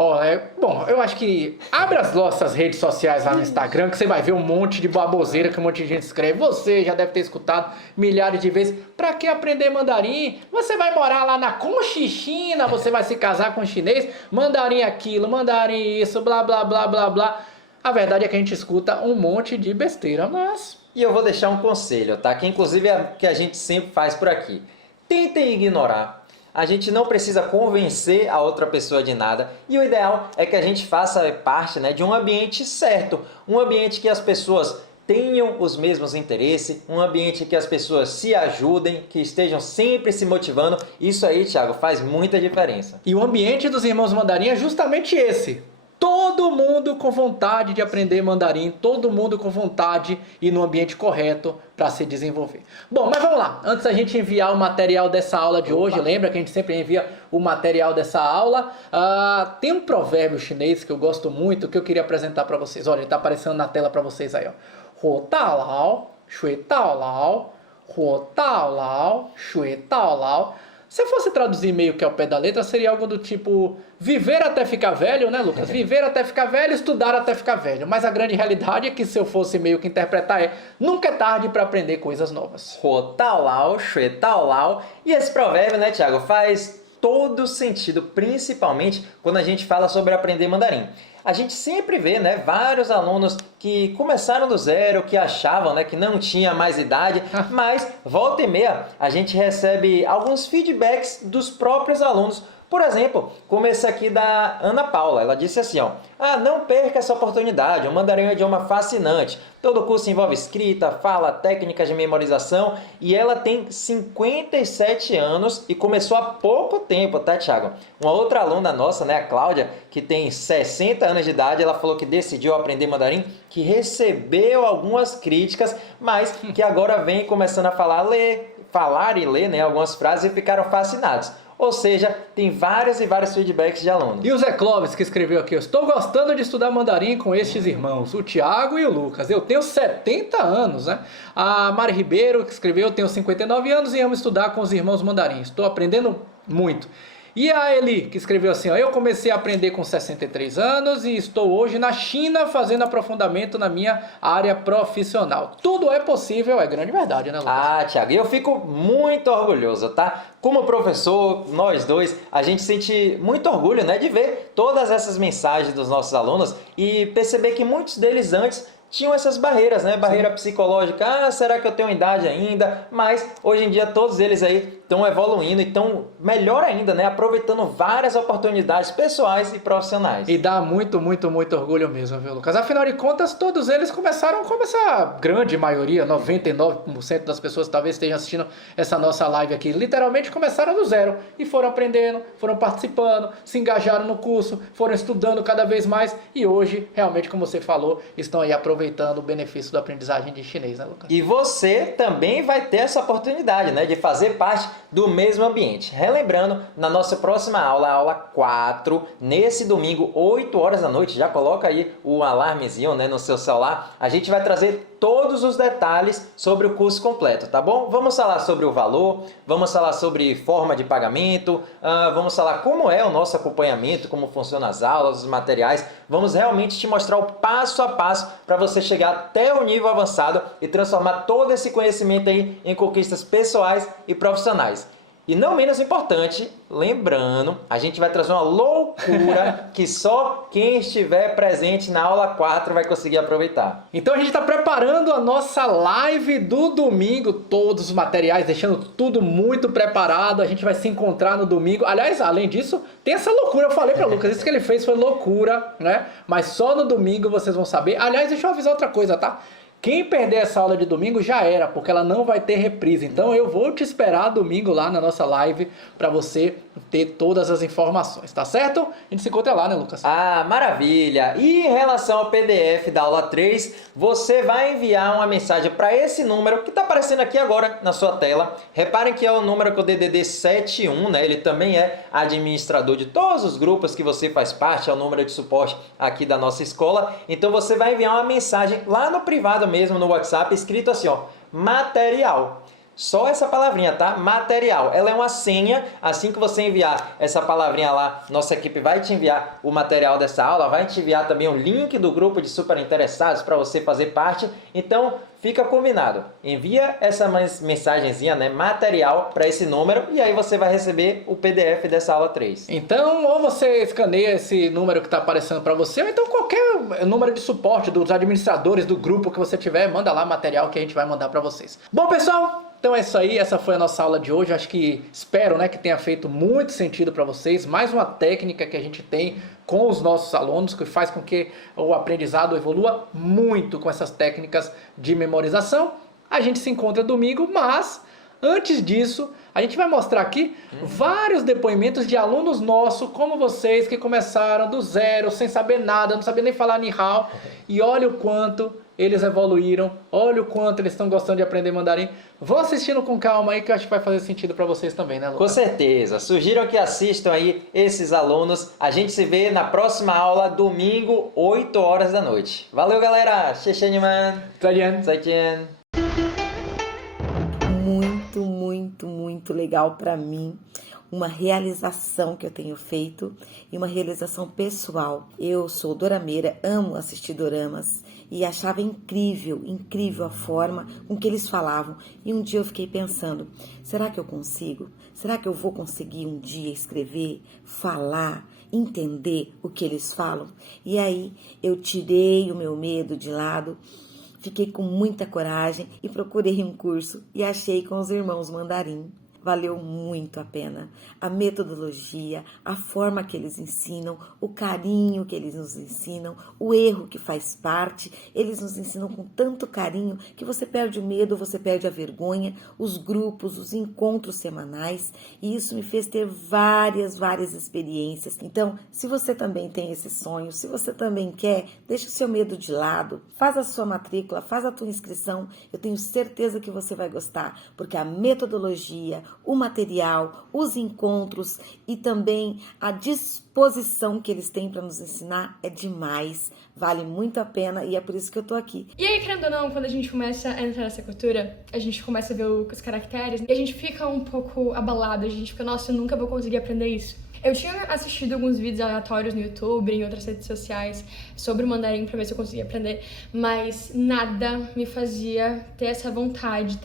Bom, eu acho que abre as nossas redes sociais lá no Instagram que você vai ver um monte de baboseira que um monte de gente escreve. Você já deve ter escutado milhares de vezes. Pra que aprender mandarim? Você vai morar lá na Conchichina, você vai se casar com um chinês, mandarim aquilo, mandarim isso, blá blá blá blá blá. A verdade é que a gente escuta um monte de besteira, mas... E eu vou deixar um conselho, tá? Que inclusive é que a gente sempre faz por aqui. Tentem ignorar. A gente não precisa convencer a outra pessoa de nada. E o ideal é que a gente faça parte, né, de um ambiente certo. Um ambiente que as pessoas tenham os mesmos interesses. Um ambiente que as pessoas se ajudem, que estejam sempre se motivando. Isso aí, Thiago, faz muita diferença. E o ambiente dos irmãos mandarim é justamente esse. Todo mundo com vontade de aprender mandarim, todo mundo com vontade e no ambiente correto para se desenvolver. Bom, mas vamos lá. Antes da gente enviar o material dessa aula de hoje, lembra que a gente sempre envia o material dessa aula, tem um provérbio chinês que eu gosto muito, que eu queria apresentar para vocês. Olha, ele está aparecendo na tela para vocês aí, ó. Huo dao lao, shui dao lao, huo dao lao, shui dao lao. Se fosse traduzir meio que ao pé da letra, seria algo do tipo viver até ficar velho, né, Lucas? Viver até ficar velho, estudar até ficar velho. Mas a grande realidade é que se eu fosse meio que interpretar nunca é tarde para aprender coisas novas. Rotalau, Xuetalau. E esse provérbio, né, Thiago, faz todo sentido, principalmente quando a gente fala sobre aprender mandarim. A gente sempre vê, né, vários alunos que começaram do zero, que achavam, né, que não tinha mais idade, mas volta e meia a gente recebe alguns feedbacks dos próprios alunos. Por exemplo, como esse aqui da Ana Paula, ela disse assim, ó, não perca essa oportunidade, o mandarim é um idioma fascinante, todo curso envolve escrita, fala, técnicas de memorização, e ela tem 57 anos e começou há pouco tempo, tá, Thiago? Uma outra aluna nossa, né, a Cláudia, que tem 60 anos de idade, ela falou que decidiu aprender mandarim, que recebeu algumas críticas, mas que agora vem começando a falar e ler, né, algumas frases e ficaram fascinados. Ou seja, tem vários e vários feedbacks de alunos. E o Zé Clóvis que escreveu aqui, eu estou gostando de estudar mandarim com estes irmãos, o Tiago e o Lucas. Eu tenho 70 anos, né? A Mari Ribeiro que escreveu, eu tenho 59 anos e amo estudar com os irmãos mandarim. Estou aprendendo muito. E a Eli, que escreveu assim, ó, eu comecei a aprender com 63 anos e estou hoje na China fazendo aprofundamento na minha área profissional. Tudo é possível, é grande verdade, né, Lucas? Thiago, eu fico muito orgulhoso, tá? Como professor, nós dois, a gente sente muito orgulho, né, de ver todas essas mensagens dos nossos alunos e perceber que muitos deles antes tinham essas barreiras, né? Barreira psicológica, será que eu tenho idade ainda? Mas hoje em dia todos eles aí estão evoluindo e estão melhor ainda, né? Aproveitando várias oportunidades pessoais e profissionais. E dá muito, muito, muito orgulho mesmo, viu, Lucas? Afinal de contas, todos eles começaram como essa grande maioria, 99% das pessoas que talvez estejam assistindo essa nossa live aqui, literalmente começaram do zero e foram aprendendo, foram participando, se engajaram no curso, foram estudando cada vez mais e hoje, realmente, como você falou, estão aí aproveitando o benefício da aprendizagem de chinês, né, Lucas? E você também vai ter essa oportunidade, né, de fazer parte do mesmo ambiente. Relembrando, na nossa próxima aula, a aula 4, nesse domingo, 8 horas da noite, já coloca aí o alarmezinho, né, no seu celular, a gente vai trazer todos os detalhes sobre o curso completo, tá bom? Vamos falar sobre o valor, vamos falar sobre forma de pagamento, vamos falar como é o nosso acompanhamento, como funcionam as aulas, os materiais. Vamos realmente te mostrar o passo a passo para você chegar até o nível avançado e transformar todo esse conhecimento aí em conquistas pessoais e profissionais. E não menos importante, lembrando, a gente vai trazer uma loucura que só quem estiver presente na aula 4 vai conseguir aproveitar. Então a gente está preparando a nossa live do domingo, todos os materiais, deixando tudo muito preparado. A gente vai se encontrar no domingo. Aliás, além disso, tem essa loucura. Eu falei para o Lucas, isso que ele fez foi loucura, né? Mas só no domingo vocês vão saber. Aliás, deixa eu avisar outra coisa, tá? Quem perder essa aula de domingo já era, porque ela não vai ter reprise. Então eu vou te esperar domingo lá na nossa live para você ter todas as informações, tá certo? A gente se encontra lá, né, Lucas? Maravilha! E em relação ao PDF da aula 3, você vai enviar uma mensagem para esse número que está aparecendo aqui agora na sua tela. Reparem que é o número que o DDD 71, né? Ele também é administrador de todos os grupos que você faz parte, é o número de suporte aqui da nossa escola. Então você vai enviar uma mensagem lá no privado mesmo, no WhatsApp, escrito assim, ó, material. Só essa palavrinha, tá? Material. Ela é uma senha. Assim que você enviar essa palavrinha lá, nossa equipe vai te enviar o material dessa aula, vai te enviar também o link do grupo de super interessados para você fazer parte. Então, fica combinado. Envia essa mensagenzinha, né, material, para esse número e aí você vai receber o PDF dessa aula 3. Então, ou você escaneia esse número que está aparecendo para você, ou então qualquer número de suporte dos administradores do grupo que você tiver, manda lá material que a gente vai mandar para vocês. Bom, pessoal, então é isso aí, essa foi a nossa aula de hoje. Acho que, espero, né, que tenha feito muito sentido para vocês. Mais uma técnica que a gente tem com os nossos alunos, que faz com que o aprendizado evolua muito com essas técnicas de memorização. A gente se encontra domingo, mas antes disso, a gente vai mostrar aqui vários depoimentos de alunos nossos, como vocês, que começaram do zero, sem saber nada, não sabia nem falar ni hao, e olha o quanto eles evoluíram, olha o quanto eles estão gostando de aprender mandarim. Vão assistindo com calma aí, que eu acho que vai fazer sentido para vocês também, né, Lucas? Com certeza. Sugiram que assistam aí esses alunos. A gente se vê na próxima aula, domingo, 8 horas da noite. Valeu, galera! Xexeniman! Zaijian! Muito, muito, muito legal para mim uma realização que eu tenho feito e uma realização pessoal. Eu sou dorameira, amo assistir doramas e achava incrível a forma com que eles falavam. E um dia eu fiquei pensando, será que eu consigo? Será que eu vou conseguir um dia escrever, falar, entender o que eles falam? E aí eu tirei o meu medo de lado, fiquei com muita coragem e procurei um curso e achei com os irmãos Mandarim. Valeu muito a pena. A metodologia, a forma que eles ensinam, o carinho que eles nos ensinam, o erro que faz parte, eles nos ensinam com tanto carinho que você perde o medo, você perde a vergonha, os grupos, os encontros semanais, e isso me fez ter várias experiências. Então, se você também tem esse sonho, se você também quer, deixa o seu medo de lado, faz a sua matrícula, faz a tua inscrição, eu tenho certeza que você vai gostar, porque a metodologia, o material, os encontros e também a disposição que eles têm para nos ensinar é demais, vale muito a pena e é por isso que eu tô aqui. E aí, querendo ou não, quando a gente começa a entrar nessa cultura, a gente começa a ver os caracteres e a gente fica um pouco abalado, a gente fica, nossa, eu nunca vou conseguir aprender isso. Eu tinha assistido alguns vídeos aleatórios no YouTube, em outras redes sociais, sobre o mandarim pra ver se eu conseguia aprender, mas nada me fazia ter essa vontade,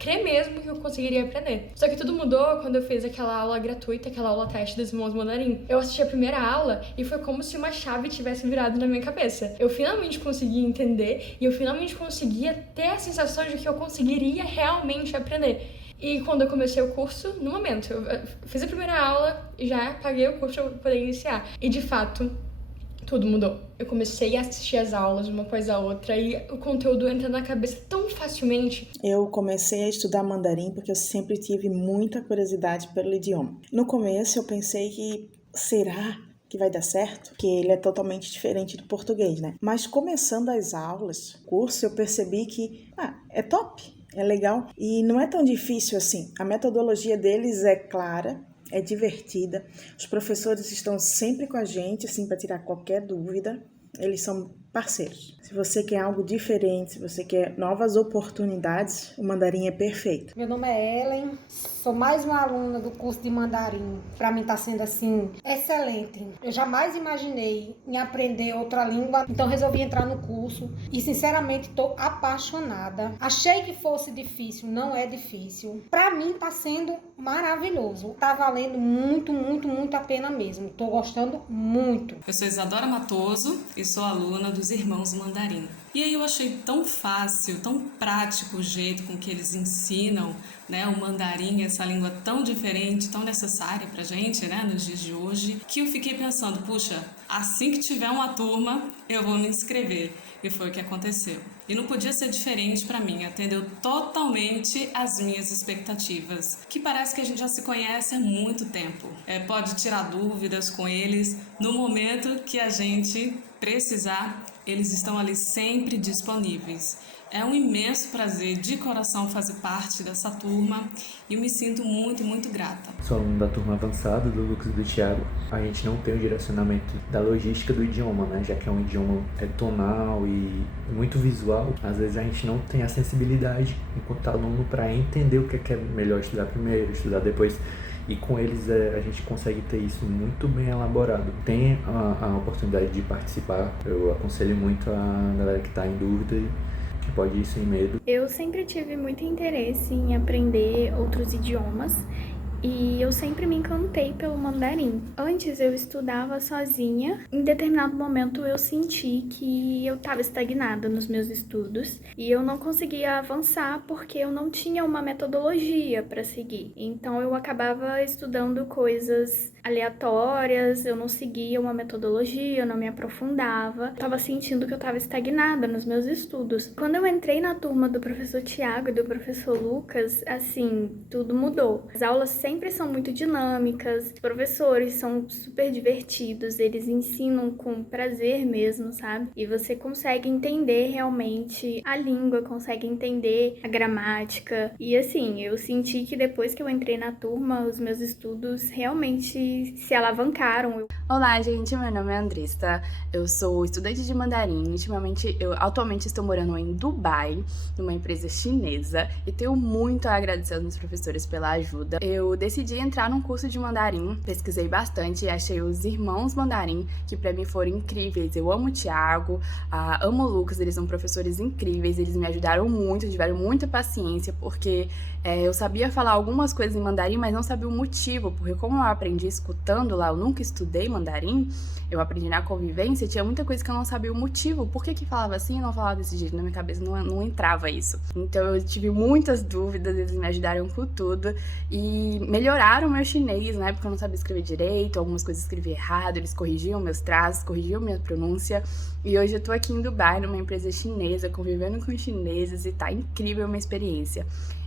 crer mesmo que eu conseguiria aprender. Só que tudo mudou quando eu fiz aquela aula gratuita, aquela aula teste dos irmãos mandarim. Eu assisti a primeira aula e foi como se uma chave tivesse virado na minha cabeça. Eu finalmente conseguia entender e eu finalmente conseguia ter a sensação de que eu conseguiria realmente aprender. E quando eu comecei o curso, no momento, eu fiz a primeira aula e já paguei o curso para poder iniciar. E de fato, tudo mudou. Eu comecei a assistir as aulas uma após a outra e o conteúdo entra na cabeça tão facilmente. Eu comecei a estudar mandarim porque eu sempre tive muita curiosidade pelo idioma. No começo eu pensei que será que vai dar certo? Porque ele é totalmente diferente do português, né? Mas começando as aulas, o curso, eu percebi que é top. É legal e não é tão difícil assim. A metodologia deles é clara, é divertida. Os professores estão sempre com a gente, assim, para tirar qualquer dúvida. Eles são parceiros. Se você quer algo diferente, se você quer novas oportunidades, o mandarim é perfeito. Meu nome é Ellen, sou mais uma aluna do curso de mandarim. Para mim está sendo assim, excelente. Eu jamais imaginei em aprender outra língua, então resolvi entrar no curso e sinceramente estou apaixonada. Achei que fosse difícil, não é difícil. Para mim está sendo maravilhoso. Está valendo muito a pena mesmo. Estou gostando muito. Eu sou Isadora Matoso e sou aluna dos Irmãos Mandarim. E aí eu achei tão fácil, tão prático o jeito com que eles ensinam, né, o mandarim, essa língua tão diferente, tão necessária pra gente, né, nos dias de hoje, que eu fiquei pensando, puxa, assim que tiver uma turma, eu vou me inscrever. E foi o que aconteceu. E não podia ser diferente para mim, atendeu totalmente as minhas expectativas, que parece que a gente já se conhece há muito tempo. Pode tirar dúvidas com eles, no momento que a gente precisar, eles estão ali sempre disponíveis. É um imenso prazer, de coração, fazer parte dessa turma e eu me sinto muito grata. Sou aluno da turma avançada do Lucas e do Thiago. A gente não tem o direcionamento da logística do idioma, né? Já que é um idioma tonal e muito visual, às vezes a gente não tem a sensibilidade enquanto aluno para entender o que é melhor estudar primeiro, estudar depois. E com eles a gente consegue ter isso muito bem elaborado. Tem a oportunidade de participar, eu aconselho muito a galera que está em dúvida que pode ir sem medo. Eu sempre tive muito interesse em aprender outros idiomas e eu sempre me encantei pelo mandarim. Antes eu estudava sozinha, em determinado momento eu senti que eu estava estagnada nos meus estudos e eu não conseguia avançar porque eu não tinha uma metodologia para seguir. Então eu acabava estudando coisas aleatórias, eu não seguia uma metodologia, eu não me aprofundava. Estava sentindo que eu estava estagnada nos meus estudos. Quando eu entrei na turma do professor Thiago e do professor Lucas, assim, tudo mudou. As aulas sempre são muito dinâmicas, os professores são super divertidos, eles ensinam com prazer mesmo, sabe? E você consegue entender realmente a língua, consegue entender a gramática. E assim, eu senti que depois que eu entrei na turma, os meus estudos realmente se alavancaram. Olá, gente, meu nome é Andressa, eu sou estudante de mandarim. Eu atualmente estou morando em Dubai, numa empresa chinesa, e tenho muito a agradecer aos meus professores pela ajuda. Eu decidi entrar num curso de mandarim, pesquisei bastante e achei os Irmãos Mandarim, que pra mim foram incríveis. Eu amo o Thiago, amo o Lucas, eles são professores incríveis, eles me ajudaram muito, tiveram muita paciência, porque eu sabia falar algumas coisas em mandarim, mas não sabia o motivo, porque como eu aprendi escutando lá, eu nunca estudei mandarim, eu aprendi na convivência, tinha muita coisa que eu não sabia o motivo, por que falava assim e não falava desse jeito, na minha cabeça não entrava isso. Então eu tive muitas dúvidas, eles me ajudaram com tudo e melhoraram meu chinês, né, porque eu não sabia escrever direito, algumas coisas eu escrevi errado, eles corrigiam meus traços, corrigiam minha pronúncia, e hoje eu tô aqui em Dubai, numa empresa chinesa, convivendo com chineses, e tá incrível a minha experiência.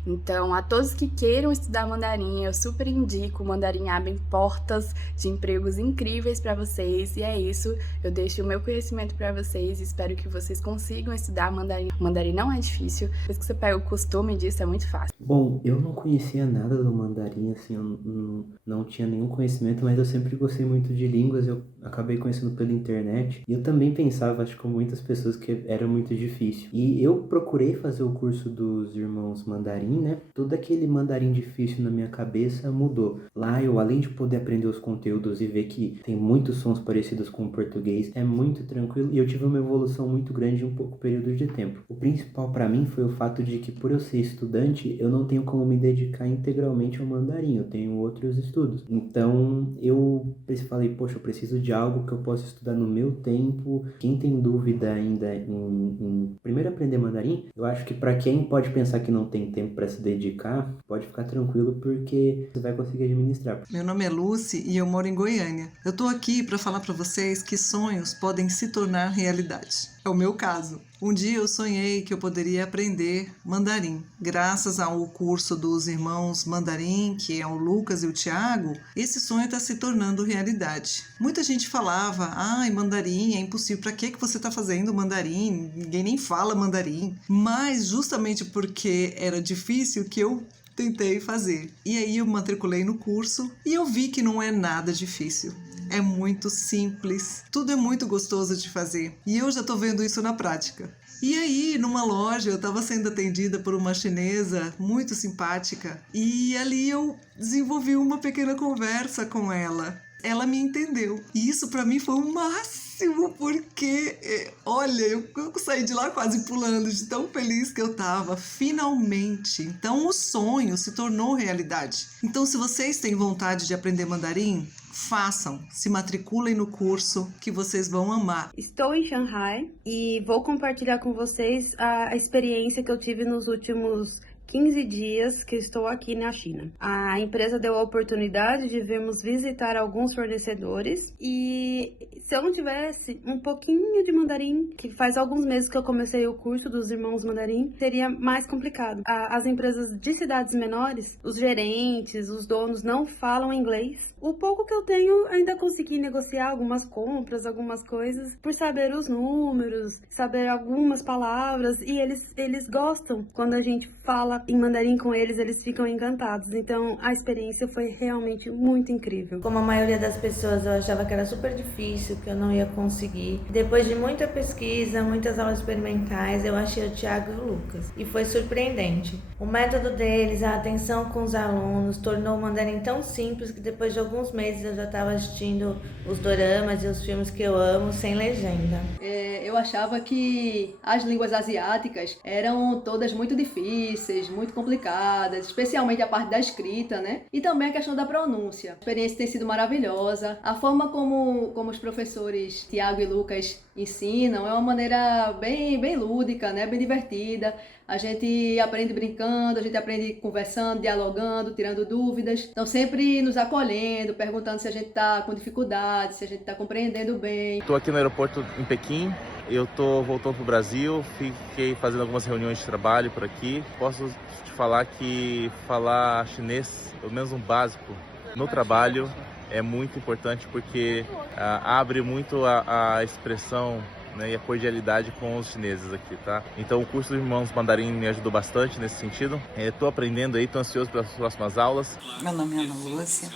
Então, a todos que queiram estudar mandarim, eu super indico. O mandarim abre portas de empregos incríveis para vocês. E é isso, eu deixo o meu conhecimento para vocês e espero que vocês consigam estudar mandarim. O mandarim não é difícil, depois que você pega o costume disso, é muito fácil. Bom, eu não conhecia nada do mandarim, assim, eu não tinha nenhum conhecimento, mas eu sempre gostei muito de línguas, eu acabei conhecendo pela internet. E eu também pensava, acho que como muitas pessoas, que era muito difícil. E eu procurei fazer o curso dos Irmãos Mandarim, né? Todo aquele mandarim difícil na minha cabeça mudou. Lá eu, além de poder aprender os conteúdos e ver que tem muitos sons parecidos com o português, é muito tranquilo e eu tive uma evolução muito grande em um pouco período de tempo. O principal para mim foi o fato de que, por eu ser estudante, eu não tenho como me dedicar integralmente ao mandarim, eu tenho outros estudos. Então eu falei, poxa, eu preciso de algo que eu possa estudar no meu tempo. Quem tem dúvida ainda em primeiro aprender mandarim, eu acho que para quem pode pensar que não tem tempo para se dedicar, pode ficar tranquilo porque você vai conseguir administrar. Meu nome é Lucy e eu moro em Goiânia. Eu tô aqui para falar para vocês que sonhos podem se tornar realidade. É o meu caso. Um dia eu sonhei que eu poderia aprender mandarim. Graças ao curso dos Irmãos Mandarim, que é o Lucas e o Thiago, esse sonho está se tornando realidade. Muita gente falava, mandarim é impossível, para que você está fazendo mandarim? Ninguém nem fala mandarim. Mas justamente porque era difícil que eu tentei fazer. E aí eu matriculei no curso e eu vi que não é nada difícil. É muito simples, tudo é muito gostoso de fazer. E eu já tô vendo isso na prática. E aí, numa loja, eu estava sendo atendida por uma chinesa muito simpática. E ali eu desenvolvi uma pequena conversa com ela. Ela me entendeu. E isso para mim foi o máximo, porque, olha, eu saí de lá quase pulando de tão feliz que eu estava, finalmente. Então o sonho se tornou realidade. Então se vocês têm vontade de aprender mandarim, façam, se matriculem no curso que vocês vão amar. Estou em Xangai e vou compartilhar com vocês a experiência que eu tive nos últimos 15 dias que estou aqui na China. A empresa deu a oportunidade de virmos visitar alguns fornecedores e se eu não tivesse um pouquinho de mandarim, que faz alguns meses que eu comecei o curso dos Irmãos Mandarim, seria mais complicado. As empresas de cidades menores, os gerentes, os donos não falam inglês. O pouco que eu tenho, ainda consegui negociar algumas compras, algumas coisas, por saber os números, saber algumas palavras, e eles gostam quando a gente fala em mandarim com eles, eles ficam encantados. Então a experiência foi realmente muito incrível. Como a maioria das pessoas, eu achava que era super difícil, que eu não ia conseguir. Depois de muita pesquisa, muitas aulas experimentais, eu achei o Thiago e o Lucas. E foi surpreendente. O método deles, a atenção com os alunos, tornou o mandarim tão simples que depois de alguns meses eu já estava assistindo os doramas e os filmes que eu amo sem legenda. Eu achava que as línguas asiáticas eram todas muito difíceis, muito complicadas, especialmente a parte da escrita, né? E também a questão da pronúncia. A experiência tem sido maravilhosa. A forma como os professores Thiago e Lucas ensinam é uma maneira bem lúdica, né? Bem divertida. A gente aprende brincando, a gente aprende conversando, dialogando, tirando dúvidas. Estão sempre nos acolhendo, perguntando se a gente está com dificuldade, se a gente está compreendendo bem. Estou aqui no aeroporto em Pequim. Eu estou voltando para o Brasil, fiquei fazendo algumas reuniões de trabalho por aqui. Posso te falar que falar chinês, pelo menos um básico, no trabalho é muito importante porque abre muito a expressão, né, e a cordialidade com os chineses aqui, tá? Então o curso dos Irmãos Mandarim me ajudou bastante nesse sentido. Estou aprendendo aí, estou ansioso pelas próximas aulas. Meu nome é Ana Lúcia,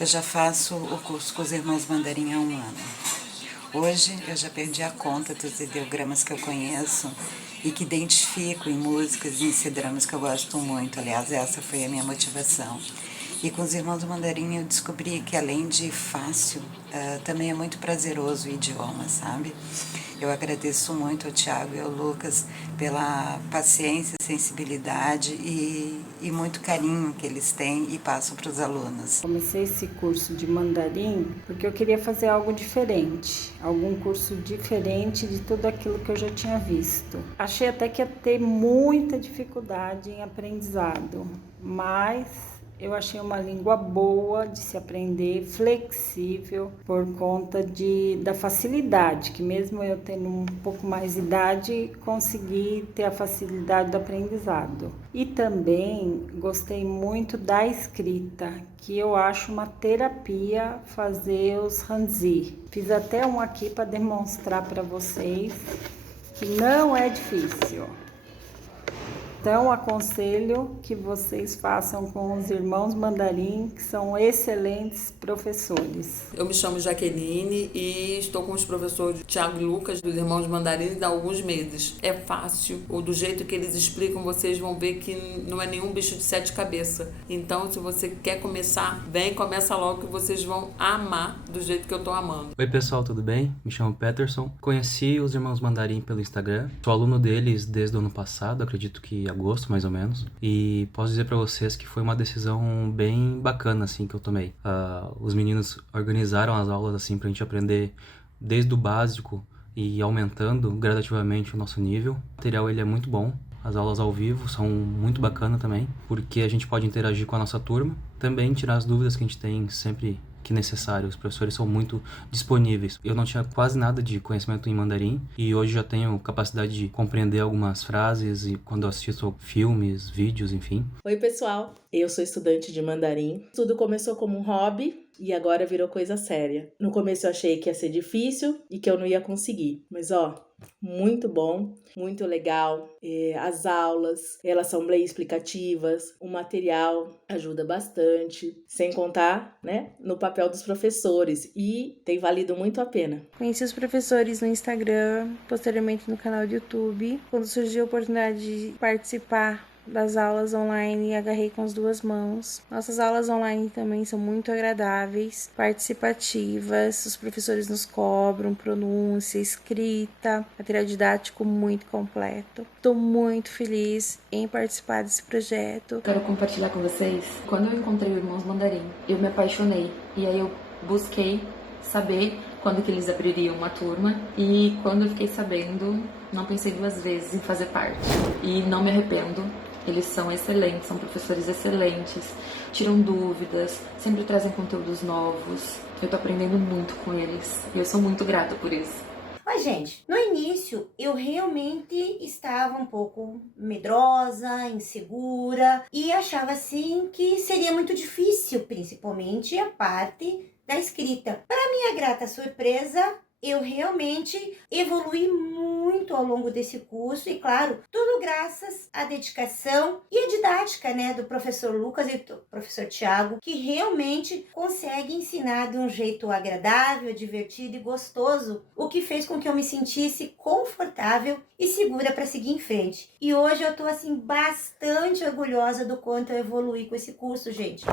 eu já faço o curso com os Irmãos Mandarim há um ano. Hoje eu já perdi a conta dos ideogramas que eu conheço e que identifico em músicas e em C-dramas que eu gosto muito. Aliás, essa foi a minha motivação. E com os Irmãos Mandarim eu descobri que além de fácil, também é muito prazeroso o idioma, sabe? Eu agradeço muito ao Thiago e ao Lucas pela paciência, sensibilidade e muito carinho que eles têm e passam para os alunos. Comecei esse curso de mandarim porque eu queria fazer algo diferente, algum curso diferente de tudo aquilo que eu já tinha visto. Achei até que ia ter muita dificuldade em aprendizado, mas eu achei uma língua boa de se aprender, flexível, por conta da facilidade, que mesmo eu tendo um pouco mais de idade, consegui ter a facilidade do aprendizado. E também gostei muito da escrita, que eu acho uma terapia fazer os hanzi. Fiz até um aqui para demonstrar para vocês que não é difícil. Então, aconselho que vocês façam com os Irmãos Mandarim, que são excelentes professores. Eu me chamo Jaqueline e estou com os professores Thiago e Lucas, dos Irmãos Mandarim, há alguns meses. É fácil, ou do jeito que eles explicam, vocês vão ver que não é nenhum bicho de 7 cabeças. Então, se você quer começar, vem, começa logo que vocês vão amar do jeito que eu estou amando. Oi pessoal, tudo bem? Me chamo Peterson. Conheci os Irmãos Mandarim pelo Instagram. Sou aluno deles desde o ano passado, acredito que agosto mais ou menos, e posso dizer para vocês que foi uma decisão bem bacana assim que eu tomei. Os meninos organizaram as aulas assim pra gente aprender desde o básico e aumentando gradativamente o nosso nível. O material ele é muito bom. As aulas ao vivo são muito bacanas também, porque a gente pode interagir com a nossa turma, também tirar as dúvidas que a gente tem sempre que necessário. Os professores são muito disponíveis. Eu não tinha quase nada de conhecimento em mandarim e hoje já tenho capacidade de compreender algumas frases e quando eu assisto filmes, vídeos, enfim. Oi pessoal, eu sou estudante de mandarim. Tudo começou como um hobby e agora virou coisa séria. No começo eu achei que ia ser difícil e que eu não ia conseguir, mas muito bom, muito legal. As aulas, elas são bem explicativas, o material ajuda bastante, sem contar, né, no papel dos professores, e tem valido muito a pena. Conheci os professores no Instagram, posteriormente no canal do YouTube. Quando surgiu a oportunidade de participar das aulas online, agarrei com as duas mãos. Nossas aulas online também são muito agradáveis, participativas, os professores nos cobram pronúncia, escrita, material didático muito completo. Estou muito feliz em participar desse projeto. Quero compartilhar com vocês, quando eu encontrei o Irmãos Mandarim, eu me apaixonei, e aí eu busquei saber quando que eles abririam uma turma, e quando eu fiquei sabendo, não pensei 2 vezes em fazer parte, e não me arrependo. Eles são excelentes, são professores excelentes, tiram dúvidas, sempre trazem conteúdos novos. Eu tô aprendendo muito com eles e eu sou muito grata por isso. Mas, gente, no início eu realmente estava um pouco medrosa, insegura e achava assim que seria muito difícil, principalmente a parte da escrita. Para minha grata surpresa, eu realmente evolui muito ao longo desse curso e, claro, tudo graças à dedicação e à didática, né, do professor Lucas e do professor Thiago, que realmente consegue ensinar de um jeito agradável, divertido e gostoso, o que fez com que eu me sentisse confortável e segura para seguir em frente. E hoje eu tô assim bastante orgulhosa do quanto eu evoluí com esse curso, gente.